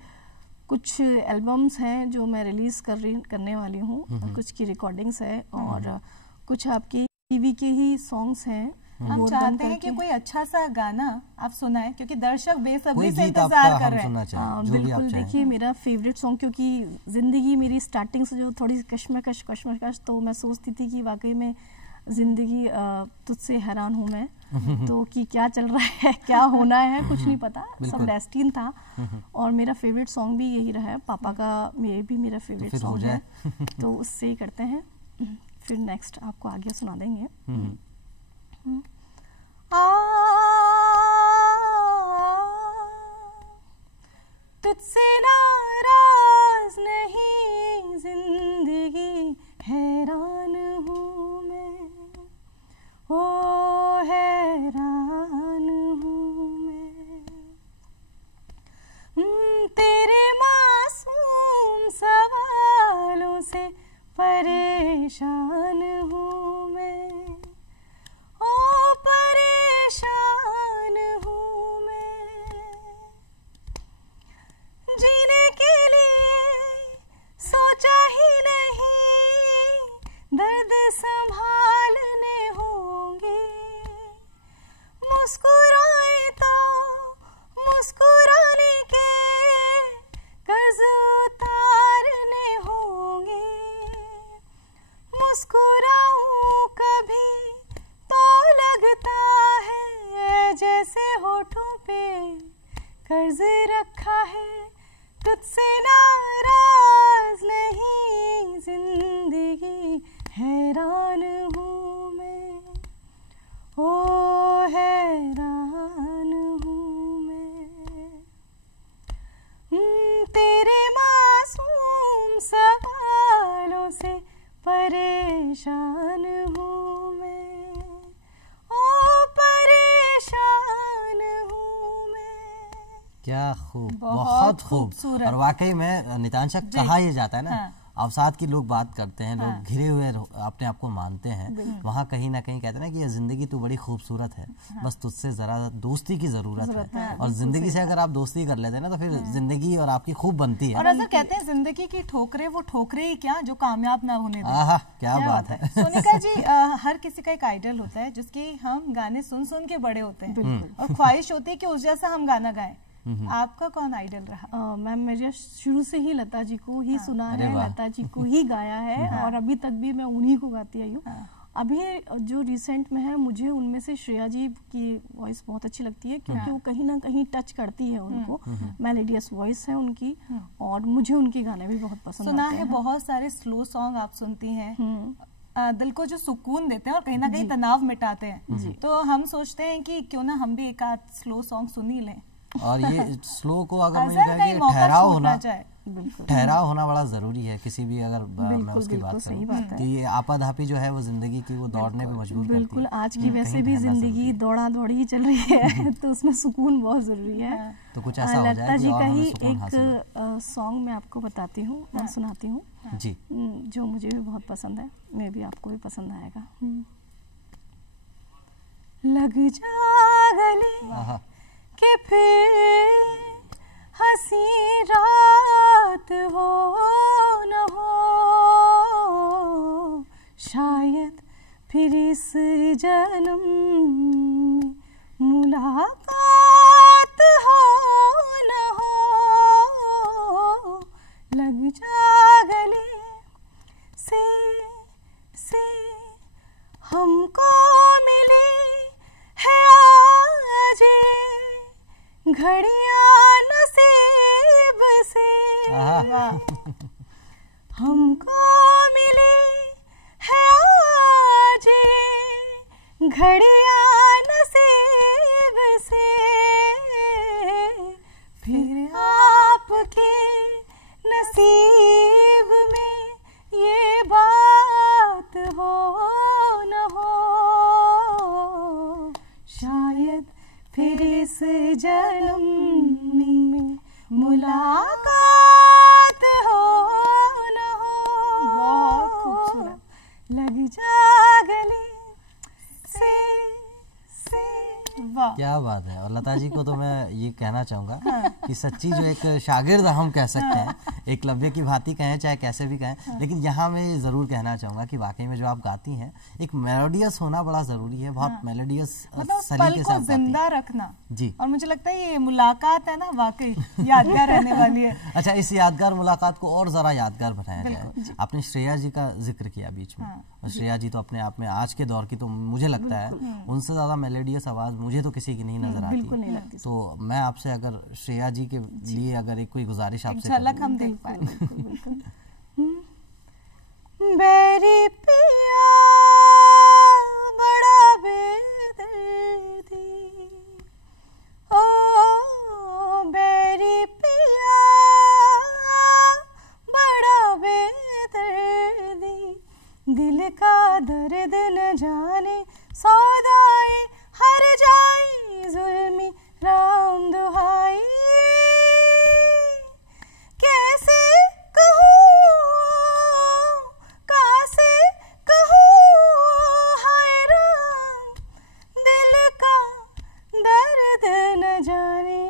कुछ एल्बम्स हैं जो मैं रिलीज़ करने वाली हूँ, कुछ की रिकॉर्डिंग्स है, और कुछ आपके टीवी के ही सॉन्ग्स हैं। हम चाहते हैं कि कोई अच्छा सा गाना आप सुनाएं, क्योंकि दर्शक बेसब्री से इंतजार कर रहे हैं। बिल्कुल, देखिए मेरा फेवरेट सॉन्ग, क्योंकि जिंदगी मेरी स्टार्टिंग से जो थोड़ी कश्मकश, तो मैं सोचती थी कि वाकई में जिंदगी तुझसे हैरान हूँ मैं, तो कि क्या चल रहा है, क्या होना है, कुछ नहीं पता, सब डेस्टिन था। और मेरा फेवरेट सॉन्ग भी यही रहा है, पापा का मेरा फेवरेट सॉन्ग है, तो उससे ही करते हैं। फिर नेक्स्ट आपको आगे सुना देंगे। तुझसे नाराज नहीं जिंदगी, हैरान हूँ मैं, ओ हैरान हूँ मैं, तेरे मासूम सवालों से परेशान हूँ मैं, ओ परेशान हूँ मैं, जीने के लिए सोचा ही नहीं, दर्द संभालने होंगे, मुस्कुराए तो मुस्कुराने के कर्ज उतारने होंगे, मुस्कुराऊं कभी तो लगता है जैसे होठों पे कर्ज रखा है, तुझसे नाराज नहीं जिंदगी, हैरान हूँ मैं, ओ हैरान हूँ मैं, तेरे मासूम सवालों से परेशान हूँ मैं, ओ परेशान हूँ मैं। क्या खूब, बहुत खूब। और वाकई में नितांशा, कहा ही जाता है ना, अवसाद की लोग बात करते हैं, लोग घिरे हुए अपने आप को मानते हैं, वहाँ कहीं ना कहीं कहते हैं ना कि ये जिंदगी तो बड़ी खूबसूरत है, बस तुझसे जरा दोस्ती की जरूरत है। और जिंदगी से अगर आप दोस्ती कर लेते हैं ना तो फिर जिंदगी और आपकी खूब बनती है। और ऐसा कहते हैं जिंदगी की ठोकरें वो ठोकरें ही क्या जो कामयाब ना होने दें। आहा, क्या बात है। सोनिका जी, हर किसी का एक आइडल होता है जिसके हम गाने सुन सुन के बड़े होते हैं और ख्वाहिश होती है कि उस जैसा हम गाना गाएं। आपका कौन आइडल रहा? मैम मेरे शुरू से ही लता जी को ही सुना है, लता जी को ही गाया है और अभी तक भी मैं उन्हीं को गाती आई हूँ। अभी जो रिसेंट में है मुझे उनमें से श्रेया जी की वॉइस बहुत अच्छी लगती है क्योंकि वो कहीं ना कहीं टच करती है उनको, मेलोडियस वॉइस है उनकी और मुझे उनके गाने भी बहुत पसंद सुना है बहुत सारे स्लो सॉन्ग आप सुनती हैं, दिल को जो सुकून देते हैं और कहीं ना कहीं तनाव मिटाते हैं, तो हम सोचते हैं कि क्यों ना हम भी एक आध स्लो सॉन्ग सुन ही लें। और ये स्लो को अगर मुझे ठहराव होना बड़ा जरूरी है किसी भी, अगर मैं उसकी बात करूं तो ये आपाधापी जो है वो जिंदगी की वो दौड़ने पे मजबूर करती है। बिल्कुल, आज की वैसे भी जिंदगी दौड़ा दौड़ी ही चल रही है तो उसमें सुकून बहुत जरूरी है। तो कुछ ऐसा हो जाए लता जी का ही एक सॉन्ग मैं आपको बताती हूँ और सुनाती हूँ जी, जो मुझे भी बहुत पसंद है, मे भी आपको भी पसंद आएगा। लग जा गले कि फिर हंसी रात हो न हो, शायद फिर इस जन्म में मुलाकात हो न हो। लग जा गले से हमको मिली है आज घड़ियां नसीब से, हमको मिली है आज घड़ियां नसीब से, फिर आपके नसीब में ये बात हो न हो, शायद फिर इस जन्म में मुलाकात हो न हो। बहुत खूबसूरत। लग जा गले से वाह, क्या बात है। और लता जी को तो मैं ये कहना चाहूंगा कि सच्ची जो एक शागिर्द हम कह सकते हैं, एकलव्य की भांति कहें चाहे कैसे भी कहें, लेकिन यहाँ मैं जरूर कहना चाहूंगा कि वाकई में जो आप गाती हैं एक मेलोडियस होना बड़ा जरूरी है, बहुत मेलोडियस सलीके से जिंदा रखना जी। और मुझे लगता है ये मुलाकात है ना वाकई यादगार रहने वाली है। अच्छा, इस यादगार मुलाकात को और जरा यादगार बनाया जाए। आपने श्रेया जी का जिक्र किया बीच में, और श्रेया जी तो अपने आप में आज के दौर की तो मुझे लगता है उनसे ज्यादा मेलोडियस आवाज मुझे तो किसी की नहीं नजर आती। तो मैं आपसे अगर श्रेया जी के लिए अगर एक कोई गुजारिश आपसे झलक हम देख पाए। बेरी पिया बड़ा बेदर्दी, ओ बेरी पिया बड़ा बेदर्दी, दिल का दर्द न जाने सौदाई हर जाई जुल्मी राम दुहाई, कैसे कहूँ कासे कहूँ हाय राम, दिल का दर्द न जाने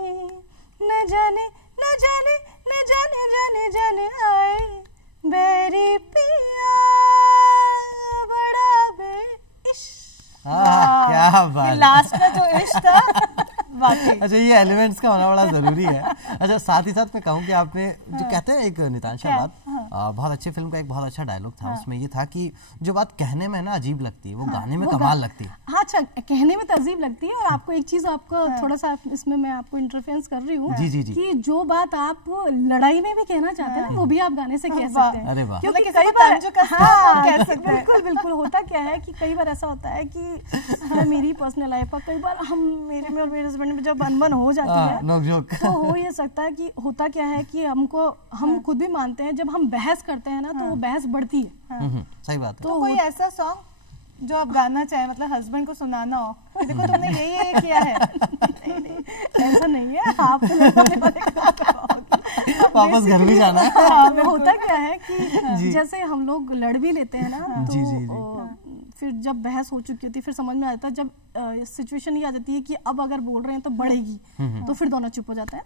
न जाने न जाने न जाने जाने जाने आए, बेरी पिया बड़ा बेइश्क। क्या बात, लास्ट में जो इश्क था वाकई। अच्छा, ये एलिमेंट्स का होना बड़ा जरूरी है। अच्छा, साथ ही साथ मैं कहूँ कि आपने जो कहते हैं एक नितांशा बात, बहुत अच्छी फिल्म का एक बहुत अच्छा डायलॉग था, उसमें ये था कि जो बात कहने में ना अजीब लगती है वो गाने में कमाल लगती है। हाँ, अच्छा, कहने में तो अजीब लगती है। और आपको एक चीज, आपको थोड़ा सा इसमें मैं आपको इंटरफेरेंस कर रही हूँ कि जो बात आप लड़ाई में भी कहना चाहते हैं ना, वो भी आप गाने से कह सकते हैं। अरे वाह, क्योंकि कई बार बिल्कुल बिल्कुल होता क्या है कि कई बार ऐसा होता है कि मेरी पर्सनल लाइफ पर कई बार हम मेरे में और मेरे हस्बैंड में जब अनबन हो जाती है तो हो ये सकता है कि होता क्या है कि हम खुद भी मानते हैं जब हम बहस करते हैं ना तो वो बहस बढ़ती है। सही बात है। तो कोई ऐसा सॉन्ग जो आप गाना चाहे, मतलब हस्बैंड को सुनाना हो, देखो तुमने यही किया है। नहीं, ऐसा नहीं है, आप वापस घर भी जाना है। हाँ, होता क्या है कि जैसे हम लोग लड़ भी लेते हैं ना, तो फिर जब बहस हो चुकी होती है फिर समझ में आता है, जब सिचुएशन ये आ जाती है कि अब अगर बोल रहे हैं तो बढ़ेगी, तो फिर दोनों चुप हो जाता है।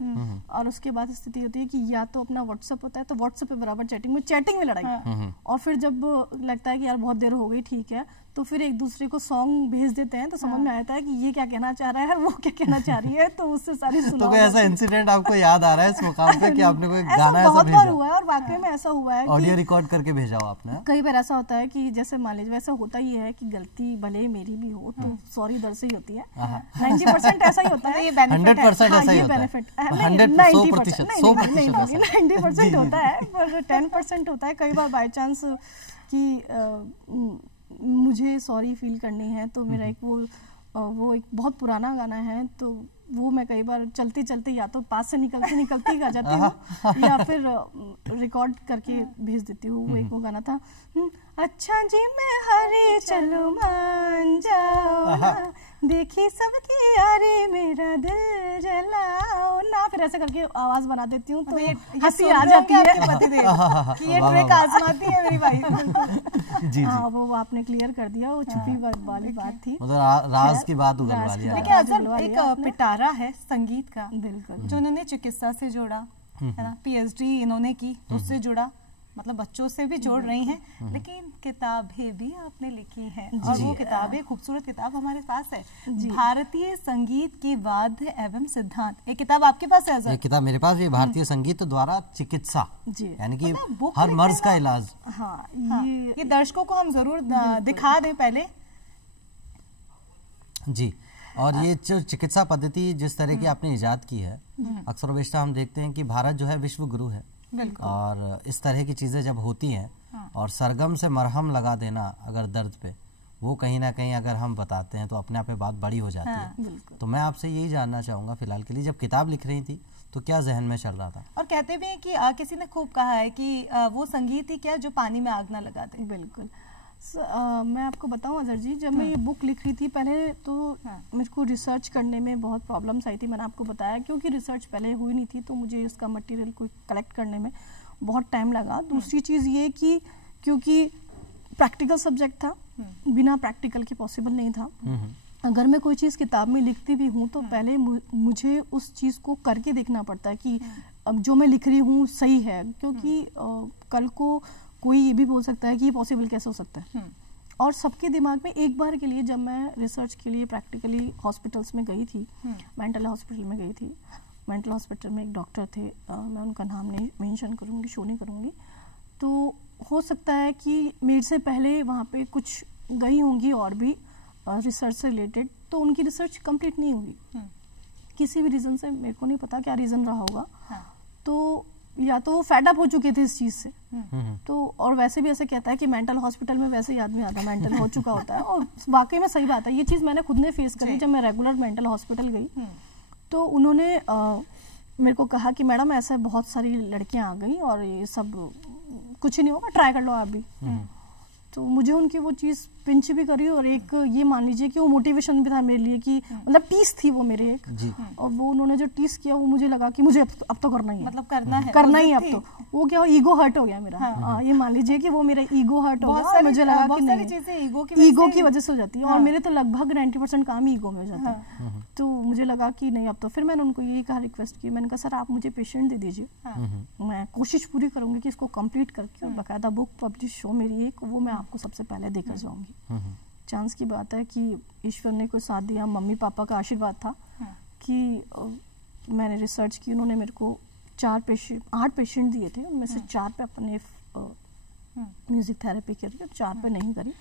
और उसके बाद स्थिति होती है कि या तो अपना व्हाट्सएप होता है तो व्हाट्सएप पे बराबर चैटिंग में लड़ाई, और फिर जब लगता है कि यार बहुत देर हो गई, ठीक है, तो फिर एक दूसरे को सॉन्ग भेज देते हैं, तो समझ में आता है कि ये क्या कहना चाह रहा है और वो क्या कहना चाह रही है, तो उससे सारी तो कोई ऐसा इंसिडेंट आपको याद आ रहा है इस मुकाम पे कि आपने कोई गाना ऐसा बहुत भेजा बार हुआ है, और वाकई में ऐसा हुआ है, ऑडियो रिकॉर्ड करके भेजा हो आपने? कई बार ऐसा होता है कि जैसे मान लीजिए, वैसा होता ही है कि गलती भले ही मेरी भी हो तो सॉरी दर से ही होती है, 90% ऐसा ही होता है, ये 100% ऐसा ही होता है, 90% होता है, पर 10% होता है कई बार बाय चांस कि मुझे सॉरी फील करनी है, तो मेरा एक वो एक बहुत पुराना गाना है, तो वो मैं कई बार चलते चलते या तो पास से निकलती गा जाती हूँ या फिर रिकॉर्ड करके भेज देती हूँ। वो एक वो गाना था, अच्छा जी मैं हरी चलो मान जाओ ना, देखी सबकी यारी मेरा दिल जलाओ ना, फिर ऐसे करके आवाज बना देती हूँ, तो हंसी आ जाती है कि ये ट्रिक आजमाती है मेरी भाई। जी हाँ, वो आपने क्लियर कर दिया, वो छुपी वाली बात थी, मतलब राज की बात उगलवा ली। देखिए अजर एक पिटारा है संगीत का, बिल्कुल, जो उन्होंने चिकित्सा से जोड़ा है ना, पीएचडी इन्होंने की तो उससे जुड़ा, मतलब बच्चों से भी जोड़ रही हैं, लेकिन किताबें भी आपने लिखी हैं, और वो किताबें, खूबसूरत किताब हमारे पास है, भारतीय संगीत के वाद्य एवं सिद्धांत, एक किताब आपके पास है? ये किताब मेरे पास, ये भारतीय संगीत द्वारा चिकित्सा, यानी कि हर मर्ज का इलाज। हाँ, ये दर्शकों को हम जरूर दिखा दें पहले जी। और ये जो चिकित्सा पद्धति जिस तरह की आपने इजाद की है, अक्सर बेशतर हम देखते हैं कि भारत जो है विश्व गुरु है, और इस तरह की चीज़ें जब होती हैं और सरगम से मरहम लगा देना अगर दर्द पे, वो कहीं ना कहीं अगर हम बताते हैं तो अपने आप पे बात बड़ी हो जाती है। तो मैं आपसे यही जानना चाहूँगा फिलहाल के लिए, जब किताब लिख रही थी तो क्या जहन में चल रहा था? और कहते भी हैं कि किसी ने खूब कहा है कि वो संगीत ही क्या जो पानी में आग ना लगा दे। बिल्कुल। मैं आपको बताऊं अजर जी, जब मैं ये बुक लिख रही थी पहले तो मेरे को रिसर्च करने में बहुत प्रॉब्लम्स आई थी, मैंने आपको बताया, क्योंकि रिसर्च पहले हुई नहीं थी, तो मुझे इसका मटेरियल को कलेक्ट करने में बहुत टाइम लगा। दूसरी चीज़ ये कि क्योंकि प्रैक्टिकल सब्जेक्ट था, बिना प्रैक्टिकल के पॉसिबल नहीं था। अगर मैं कोई चीज़ किताब में लिखती भी हूँ तो पहले मुझे उस चीज़ को करके देखना पड़ता है कि अब जो मैं लिख रही हूँ सही है, क्योंकि कल को कोई ये भी बोल सकता है कि ये पॉसिबल कैसे हो सकता है। और सबके दिमाग में एक बार के लिए, जब मैं रिसर्च के लिए प्रैक्टिकली हॉस्पिटल्स में गई थी, मेंटल हॉस्पिटल में गई थी, मेंटल हॉस्पिटल में एक डॉक्टर थे, मैं उनका नाम नहीं मेंशन करूँगी, शो नहीं करूँगी, तो हो सकता है कि मेरे से पहले वहाँ पे कुछ गई होंगी और भी रिसर्च से रिलेटेड, तो उनकी रिसर्च कंप्लीट नहीं हुई किसी भी रीज़न से, मेरे को नहीं पता क्या रीज़न रहा होगा। तो या तो वो फेड अप हो चुके थे इस चीज़ से, तो और वैसे भी ऐसे कहता है कि मेंटल हॉस्पिटल में वैसे ही आदमी आधा मेंटल हो चुका होता है, और वाकई में सही बात है। ये चीज़ मैंने खुद ने फेस करी जब मैं रेगुलर मेंटल हॉस्पिटल गई, तो उन्होंने मेरे को कहा कि मैडम ऐसे बहुत सारी लड़कियां आ गई और ये सब कुछ ही नहीं होगा, ट्राई कर लो आप भी। तो मुझे उनकी वो चीज़ पिंच भी करी, और एक ये मान लीजिए कि वो मोटिवेशन भी था मेरे लिए, कि मतलब टीस थी वो मेरे एक, और वो उन्होंने जो टीस किया वो मुझे लगा कि मुझे अब तो करना ही है, मतलब करना ही अब तो। वो क्या, ईगो हर्ट हो गया मेरा। ये मान लीजिए कि वो मेरा ईगो हर्ट हो गया, मुझे लगा कि नहीं, ईगो की वजह से हो जाती है, और मेरे तो लगभग 90% काम ही ईगो में हो जाता है। तो मुझे लगा कि नहीं अब तो, फिर मैंने उनको यही कहा, रिक्वेस्ट की, मैंने कहा सर आप मुझे पेशेंट दे दीजिए, मैं कोशिश पूरी करूंगी कि इसको कंप्लीट करके, और बाकायदा बुक पब्लिश हो मेरी एक, वो मैं आपको सबसे पहले देकर जाऊंगी। चांस की बात है कि ईश्वर ने कोई साथ दिया, मम्मी पापा का आशीर्वाद था कि मैंने रिसर्च की, उन्होंने मेरे को 8 पेशेंट दिए थे, उनमें से 4 पे अपने म्यूजिक थेरेपी करी, 4 पे नहीं करी।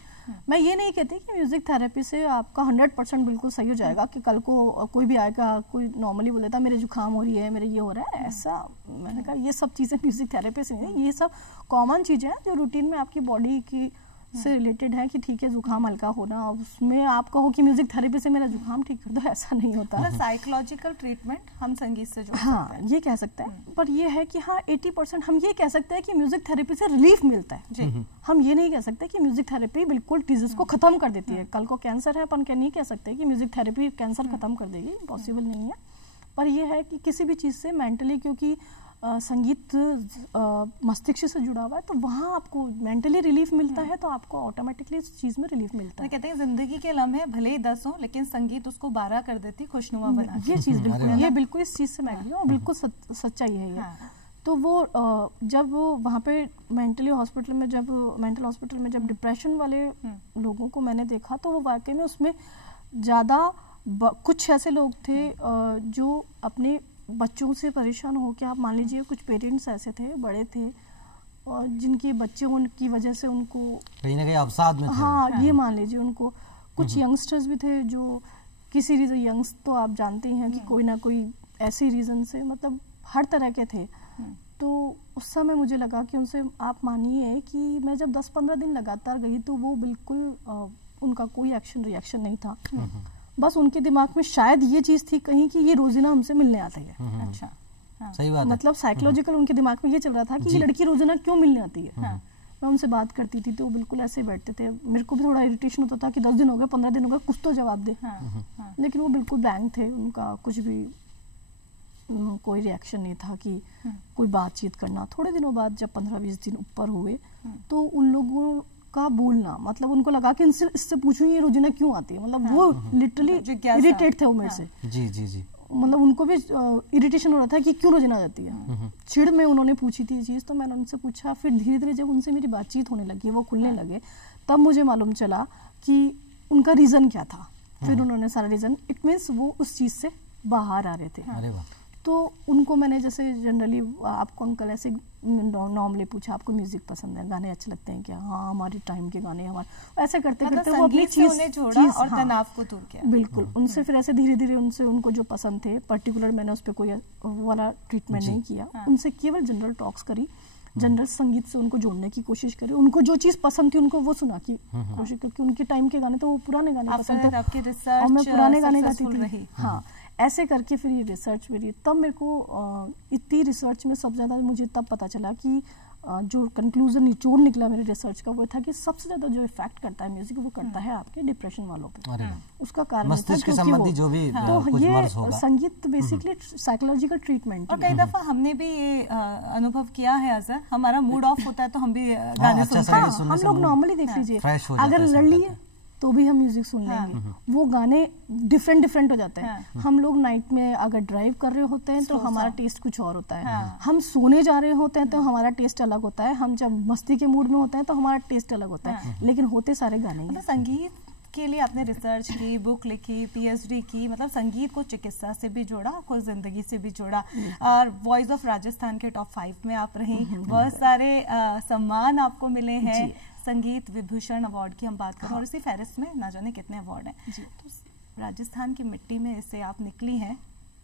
मैं ये नहीं कहती कि म्यूजिक थेरेपी से आपका 100% बिल्कुल सही हो जाएगा, कि कल को कोई भी आएगा, कोई नॉर्मली बोल देता मेरे जुकाम हो रही है, मेरे ये हो रहा है, ऐसा मैंने कहा ये सब चीज़ें म्यूजिक थेरेपी से नहीं है, ये सब कॉमन चीज़ें हैं जो रूटीन में आपकी बॉडी की से रिलेटेड है, कि ठीक है जुकाम हल्का होना, उसमें आप कहो कि म्यूजिक थेरेपी से मेरा जुकाम ठीक कर दो, ऐसा नहीं होता। साइकोलॉजिकल ट्रीटमेंट हम संगीत से जोड़ सकते हैं, ये कह सकते हैं, पर ये है कि हाँ 80% हम ये कह सकते हैं कि म्यूजिक थेरेपी से रिलीफ मिलता है। हम ये नहीं कह सकते कि म्यूजिक थेरेपी बिल्कुल डिजीज को खत्म कर देती है। कल को कैंसर है, अपन क्या नहीं कह सकते कि म्यूजिक थेरेपी कैंसर खत्म कर देगी, पॉसिबल नहीं है। पर यह है कि किसी भी चीज़ से मेंटली, क्योंकि संगीत मस्तिष्क से जुड़ा हुआ है, तो वहाँ आपको मेंटली रिलीफ मिलता है, तो आपको ऑटोमेटिकली इस चीज में रिलीफ मिलता है। कहते हैं जिंदगी के लम्हे भले ही 10 हो, लेकिन संगीत उसको 12 कर देती, खुशनुमा बना। ये चीज बिल्कुल, ये बिल्कुल इस चीज से मैं एग्री हूँ, बिल्कुल सच्चाई है ये। तो वो जब वहाँ पे मेंटल हॉस्पिटल में जब डिप्रेशन वाले लोगों को मैंने देखा, तो वो वाकई में उसमें ज़्यादा कुछ ऐसे लोग थे जो अपने बच्चों से परेशान हो के, आप मान लीजिए कुछ पेरेंट्स ऐसे थे, बड़े थे, और जिनके बच्चे उनकी वजह से उनको कहीं ना कहीं अवसाद में थे। हाँ, ये मान लीजिए उनको कुछ यंगस्टर्स भी थे जो किसी रीजन, यंग्स तो आप जानते हैं कि कोई ना कोई ऐसे रीजन से, मतलब हर तरह के थे। तो उस समय मुझे लगा कि उनसे, आप मानिए कि मैं जब 10-15 दिन लगातार गई, तो वो बिल्कुल उनका कोई एक्शन रिएक्शन नहीं था। बस उनके दिमाग में शायद ये चीज थी कहीं कि ये रोजिना हमसे मिलने आती है। अच्छा, सही बात है। मतलब साइकोलॉजिकल उनके दिमाग में ये चल रहा था कि ये लड़की रोजाना क्यों मिलने आती है। मैं उनसे बात करती थी तो वो बिल्कुल ऐसे बैठते थे। मेरे को भी थोड़ा इरिटेशन होता था कि 10 दिन हो गए, 15 दिन हो गए, कुछ तो जवाब दे। लेकिन वो बिल्कुल ब्लैंक थे, उनका कुछ भी कोई रिएक्शन नहीं था कि कोई बातचीत करना। थोड़े दिनों बाद जब 15-20 दिन ऊपर हुए, तो उन लोगों का बोलना, मतलब उनको लगा कि इससे पूछूं ये रोजिना क्यों आती है, मतलब वो लिटरली इरिटेट थे वो मेरे से। जी जी जी। मतलब उनको भी इरिटेशन हो रहा था कि क्यों रोजिना आ जाती है। चिढ़ में उन्होंने पूछी थी ये चीज, तो मैंने उनसे पूछा। फिर धीरे धीरे जब उनसे मेरी बातचीत होने लगी, वो खुलने लगे, तब मुझे मालूम चला कि उनका रीजन क्या था। फिर उन्होंने सारा रीजन, इट मीन्स वो उस चीज से बाहर आ रहे थे। अरे वाह। तो उनको मैंने जैसे जनरली आपको अंकल ऐसे नॉर्मली पूछा, आपको म्यूजिक पसंद है, गाने अच्छे लगते हैं क्या? हाँ, हमारे टाइम के गाने, हमारे ऐसे करते करते वो अपनी चीज छोड़ा और तनाव को दूर किया। बिल्कुल। उनसे फिर ऐसे धीरे धीरे उनको जो पसंद थे पर्टिकुलर, मैंने उस पर कोई वाला ट्रीटमेंट नहीं किया। उनसे केवल जनरल टॉक्स करी, जनरल संगीत से उनको जोड़ने की कोशिश करी, उनको जो चीज पसंद थी उनको वो सुना की कोशिश की, क्योंकि उनके टाइम के गाने तो वो पुराने गाने पसंद थे और मैं पुराने गाने गाती थी। हाँ, ऐसे करके फिर ये रिसर्च मेरी, तब मेरे को इतनी रिसर्च में सबसे ज़्यादा मुझे तब पता चला कि जो कंक्लूजन निचोड़ निकला मेरे रिसर्च का, वो था कि सबसे ज़्यादा जो इफेक्ट करता है म्यूजिक, वो करता है आपके डिप्रेशन वालों पे। उसका कारण मस्तिष्क के संबंधी जो भी तो कुछ ये मर्ज होगा, संगीत बेसिकली साइकोलॉजिकल ट्रीटमेंट। और कई दफा हमने भी ये अनुभव किया है, अजहर, हमारा मूड ऑफ होता है तो हम भी गाने सुनते हैं। हम लोग नॉर्मली देख लीजिए, अगर लड़ लिए तो भी हम म्यूजिक सुन लेंगे। वो गाने डिफरेंट हो जाते हैं। हम लोग नाइट में अगर ड्राइव कर रहे होते हैं तो हमारा टेस्ट कुछ और होता है। हम सोने जा रहे होते हैं तो हमारा टेस्ट अलग होता है। हम जब मस्ती के मूड में होते हैं तो हमारा टेस्ट अलग होता है। लेकिन होते सारे गाने ही। संगीत के लिए आपने रिसर्च की, बुक लिखी, पीएचडी की, मतलब संगीत को चिकित्सा से भी जोड़ा, को जिंदगी से भी जोड़ा, और वॉइस ऑफ राजस्थान के टॉप 5 में आप रही। बहुत सारे सम्मान आपको मिले हैं। संगीत विभूषण अवार्ड की हम बात करें, और इसी फहरिस्त में ना जाने कितने अवार्ड हैं। तो राजस्थान की मिट्टी में से आप निकली हैं,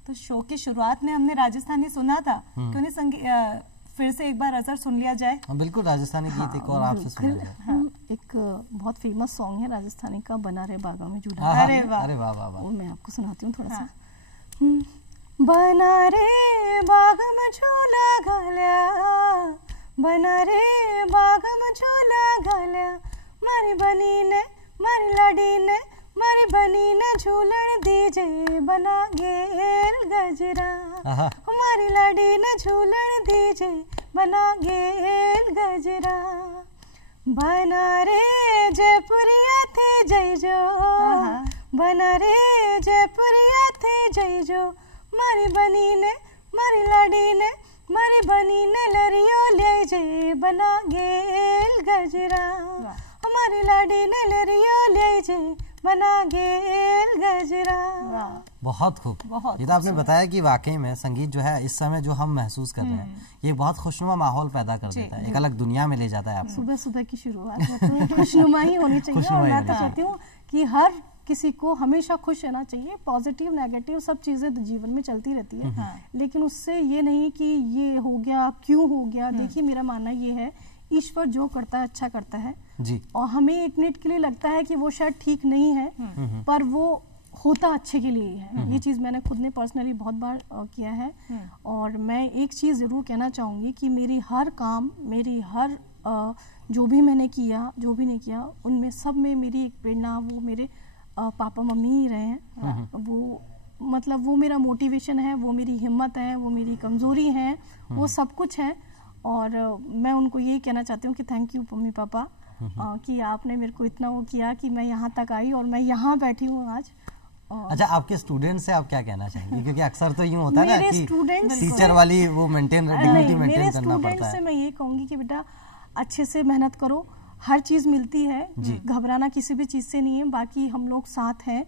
तो शो की शुरुआत में हमने राजस्थानी सुना था, क्यों नहीं फिर से एक बार अजहर सुन लिया जाए? बिल्कुल, राजस्थानी गीत एक और आपसे सुना जाए। एक बहुत फेमस सॉन्ग है राजस्थानी का, बना रे बागा में झूला। अरे वाह, अरे वाह वाह वाह। वो मैं आपको सुनाती हूँ थोड़ा सा। बना रे बागा में झूला घाल्या, बना रे बागा में झूला घाल्या, मारी बनी ने मारी लाडी ने मारी बनी ने झूलन दीजे, बना गेल गजरा, हमारी लाडी ने झूलन दीजे, बना गेल गजरा, बना रे जयपुरिया थे जय जो, बना रे जयपुरिया थे जय जो, मारी बनी ने मारी लाडी ने मारी बनी ने लरियो ले जे, बना गेल गजरा, हमारी लाडी ने लरियो ले जे, बना गेल गजरा। बहुत खूब। ये तो आपने बताया कि वाकई में संगीत जो है इस समय जो हम महसूस कर रहे हैं, ये बहुत खुशनुमा माहौल पैदा कर देता है, एक अलग दुनिया में ले जाता है आपको। सुबह सुबह की शुरुआत तो खुशनुमा ही होनी चाहिए। और मैं तो चाहती हूँ कि हर किसी को हमेशा खुश रहना चाहिए। पॉजिटिव नेगेटिव सब चीजें तो जीवन में चलती रहती है, लेकिन उससे ये नहीं कि ये हो गया क्यों हो गया। देखिए, मेरा मानना ये है, ईश्वर जो करता है अच्छा करता है जी। और हमें एक मिनट के लिए लगता है कि वो शायद ठीक नहीं है, पर वो होता अच्छे के लिए है। ये चीज़ मैंने खुद ने पर्सनली बहुत बार किया है। और मैं एक चीज़ ज़रूर कहना चाहूँगी कि मेरी हर काम, मेरी हर जो भी मैंने किया, जो भी नहीं किया, उनमें सब में मेरी एक प्रेरणा वो मेरे पापा मम्मी ही रहे हैं। वो मतलब वो मेरा मोटिवेशन है, वो मेरी हिम्मत है, वो मेरी कमज़ोरी है, वो सब कुछ है। और मैं उनको यही कहना चाहती हूँ कि थैंक यू मम्मी पापा कि आपने मेरे को इतना वो किया कि मैं यहाँ तक आई और मैं यहाँ बैठी हूँ आज। अच्छा, आपके स्टूडेंट से आप क्या कहना चाहेंगे? क्योंकि अक्सर तो यूँ होता है ना कि स्टूडेंट्स टीचर वाली वो डिग्निटी मेंटेन मेरे करना पड़ता स्टूडेंट से है। मैं ये कहूँगी कि बेटा अच्छे से मेहनत करो, हर चीज़ मिलती है, घबराना किसी भी चीज़ से नहीं है, बाकी हम लोग साथ हैं।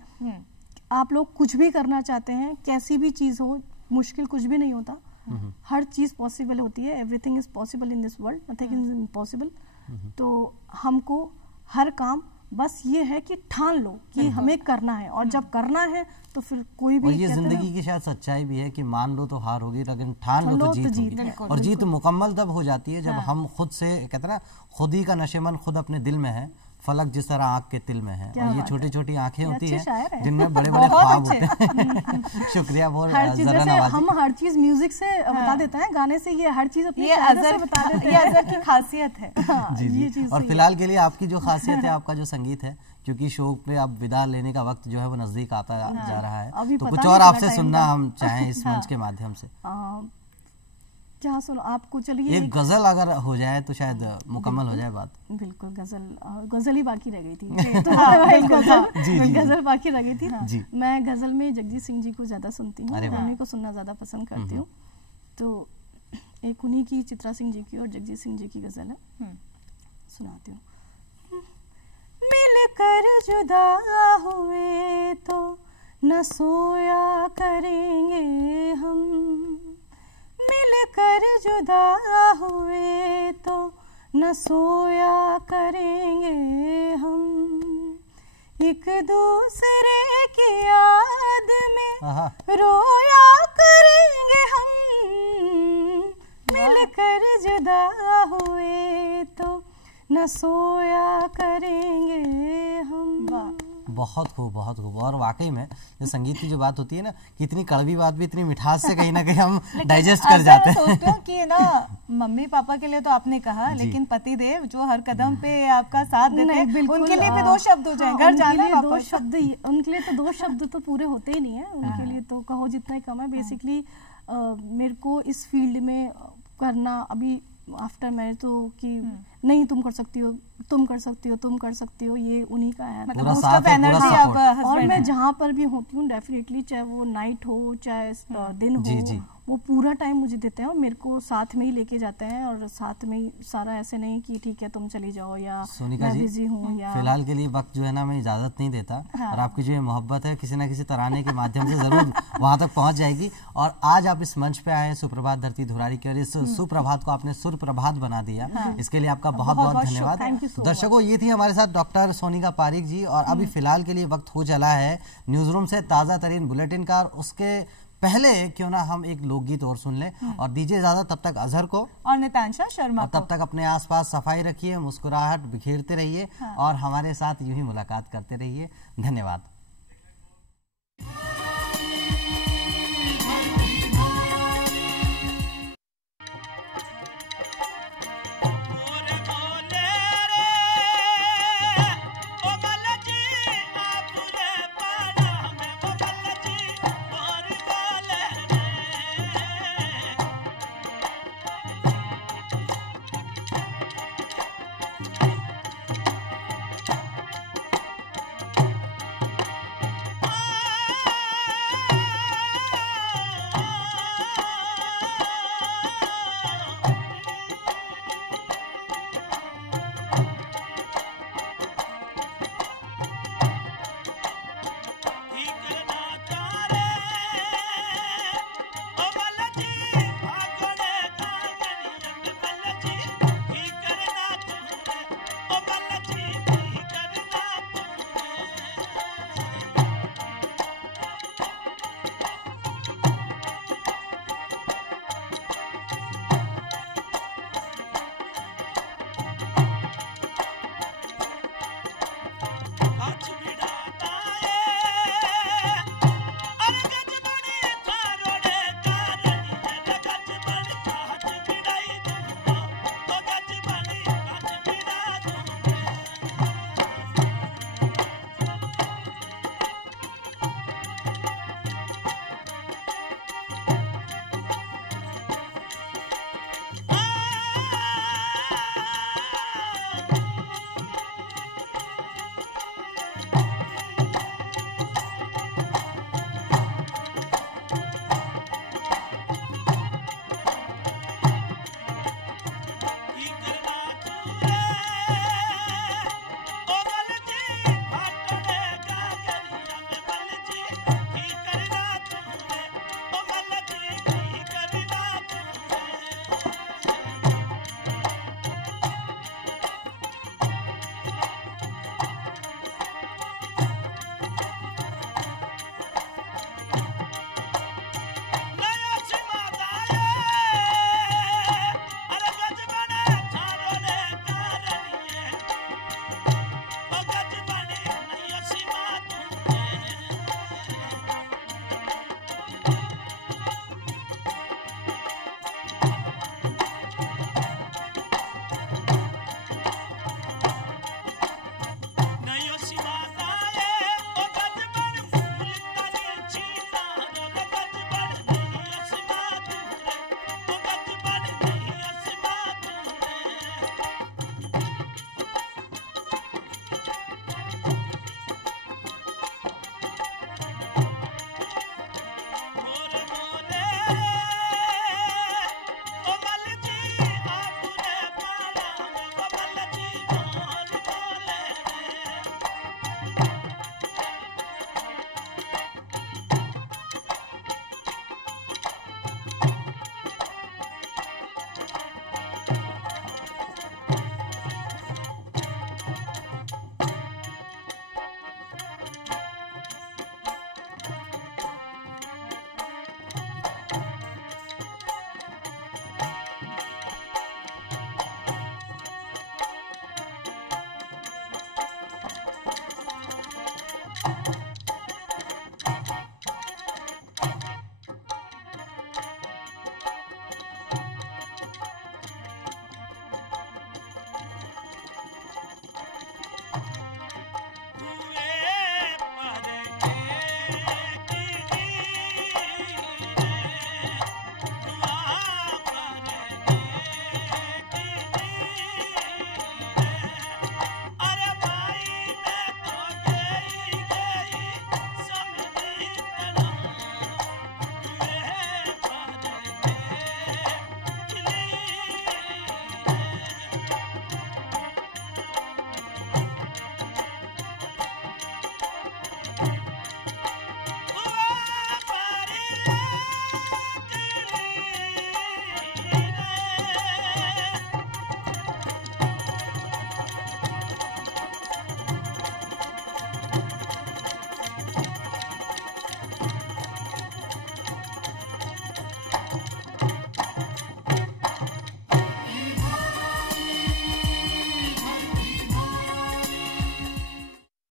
आप लोग कुछ भी करना चाहते हैं, कैसी भी चीज़ हो, मुश्किल कुछ भी नहीं होता, हर चीज़ पॉसिबल होती है। Everything is possible in this world, nothing is impossible. तो हमको हर काम बस ये है कि ठान लो कि हमें करना है, और जब करना है तो फिर कोई भी, और ये जिंदगी की शायद सच्चाई भी है कि मान लो तो हार होगी, लेकिन ठान लो तो जीत होगी। और जीत मुकम्मल तब हो जाती है जब हम खुद से, कहते हैं ना, खुद ही का नशेमन खुद अपने दिल में है, फलक जिस तरह आँख के तिल में है। और ये छोटी छोटी आंखें होती हैं जिनमें बड़े बड़े ख्वाब होते हैं। शुक्रिया बहुत। हम हर चीज म्यूजिक से बता देते हैं, गाने से, ये हर चीज अपनी से बता देते हैं। ये अज़र की खासियत है। जी। और फिलहाल के लिए आपकी जो खासियत है, आपका जो संगीत है, क्योंकि शो पे अब विदा लेने का वक्त जो है वो नजदीक आता जा रहा है, तो कुछ और आपसे सुनना हम चाहें इस मंच के माध्यम से। क्या सुनो आपको? चलिए एक गजल अगर हो जाए तो शायद मुकम्मल हो जाए बात। बिल्कुल, गजल ही बाकी रह गई थी। तो गजल बाकी रह गई थी। मैं गजल में जगजीत सिंह जी को ज्यादा सुनती हूँ, उन्हीं को सुनना ज्यादा पसंद करती हूँ। तो एक उन्हीं की, चित्रा सिंह जी की और जगजीत सिंह जी की गजल है, सुनाती हूँ। मिलकर जुदा हुए तो न सोया करेंगे हम, मिलकर जुदा हुए तो न सोया करेंगे हम, एक दूसरे की याद में रोया करेंगे हम, मिलकर जुदा हुए तो न सोया करेंगे हम। बहुत खूब, बहुत खूब। और वाकई में जो संगीत की जो बात होती है ना, कि इतनी कड़वी बात भी इतनी मिठास से कहीं ना कहीं हम डाइजेस्ट कर जाते हैं। सोचती हूँ कि ना, मम्मी पापा के लिए तो आपने कहा, लेकिन पति देव जो हर कदम पे आपका साथ देते हैं, उनके लिए भी 2 शब्द हो जाए, घर जाना, 2 शब्द, उनके लिए तो 2 शब्द तो पूरे होते ही नहीं है, उनके लिए तो कहो जितना ही कम है। बेसिकली मेरे को इस फील्ड में करना अभी आफ्टर मैरिज तो कि नहीं तुम कर सकती हो, तुम कर सकती हो, तुम कर सकती हो, ये उन्हीं का है। मतलब मोस्ट ऑफ एनर्जी अब। और मैं जहाँ पर भी होती हूँ डेफिनेटली, चाहे वो नाइट हो चाहे दिन हो, वो पूरा टाइम मुझे देते हैं और मेरे को साथ में ही लेके जाते हैं, और साथ में ही सारा, ऐसे नहीं कि ठीक है तुम चली जाओ या मैं बिजी हूँ। या फिलहाल के लिए वक्त जो है ना मैं इजाजत नहीं देता, और आपकी जो ये मोहब्बत है किसी ना किसी तराने के माध्यम से जरूर वहां तक पहुंच जाएगी। और आज आप इस मंच पे आए सुप्रभात धरती धुरारी के, और इस सुप्रभात को आपने सुर प्रभात बना दिया, इसके लिए आपका बहुत बहुत धन्यवाद। दर्शकों, ये थी हमारे साथ डॉक्टर सोनिका पारीक जी। और अभी फिलहाल के लिए वक्त हो चला है न्यूज रूम से ताजा तरीन बुलेटिन का। उसके पहले क्यों ना हम एक लोकगीत और सुन लें, और दीजिए इजाजत तब तक अजहर को और नितांशा शर्मा को। तब तक अपने आसपास सफाई रखिए, मुस्कुराहट बिखेरते रहिए, और हमारे साथ यूं ही मुलाकात करते रहिए। धन्यवाद।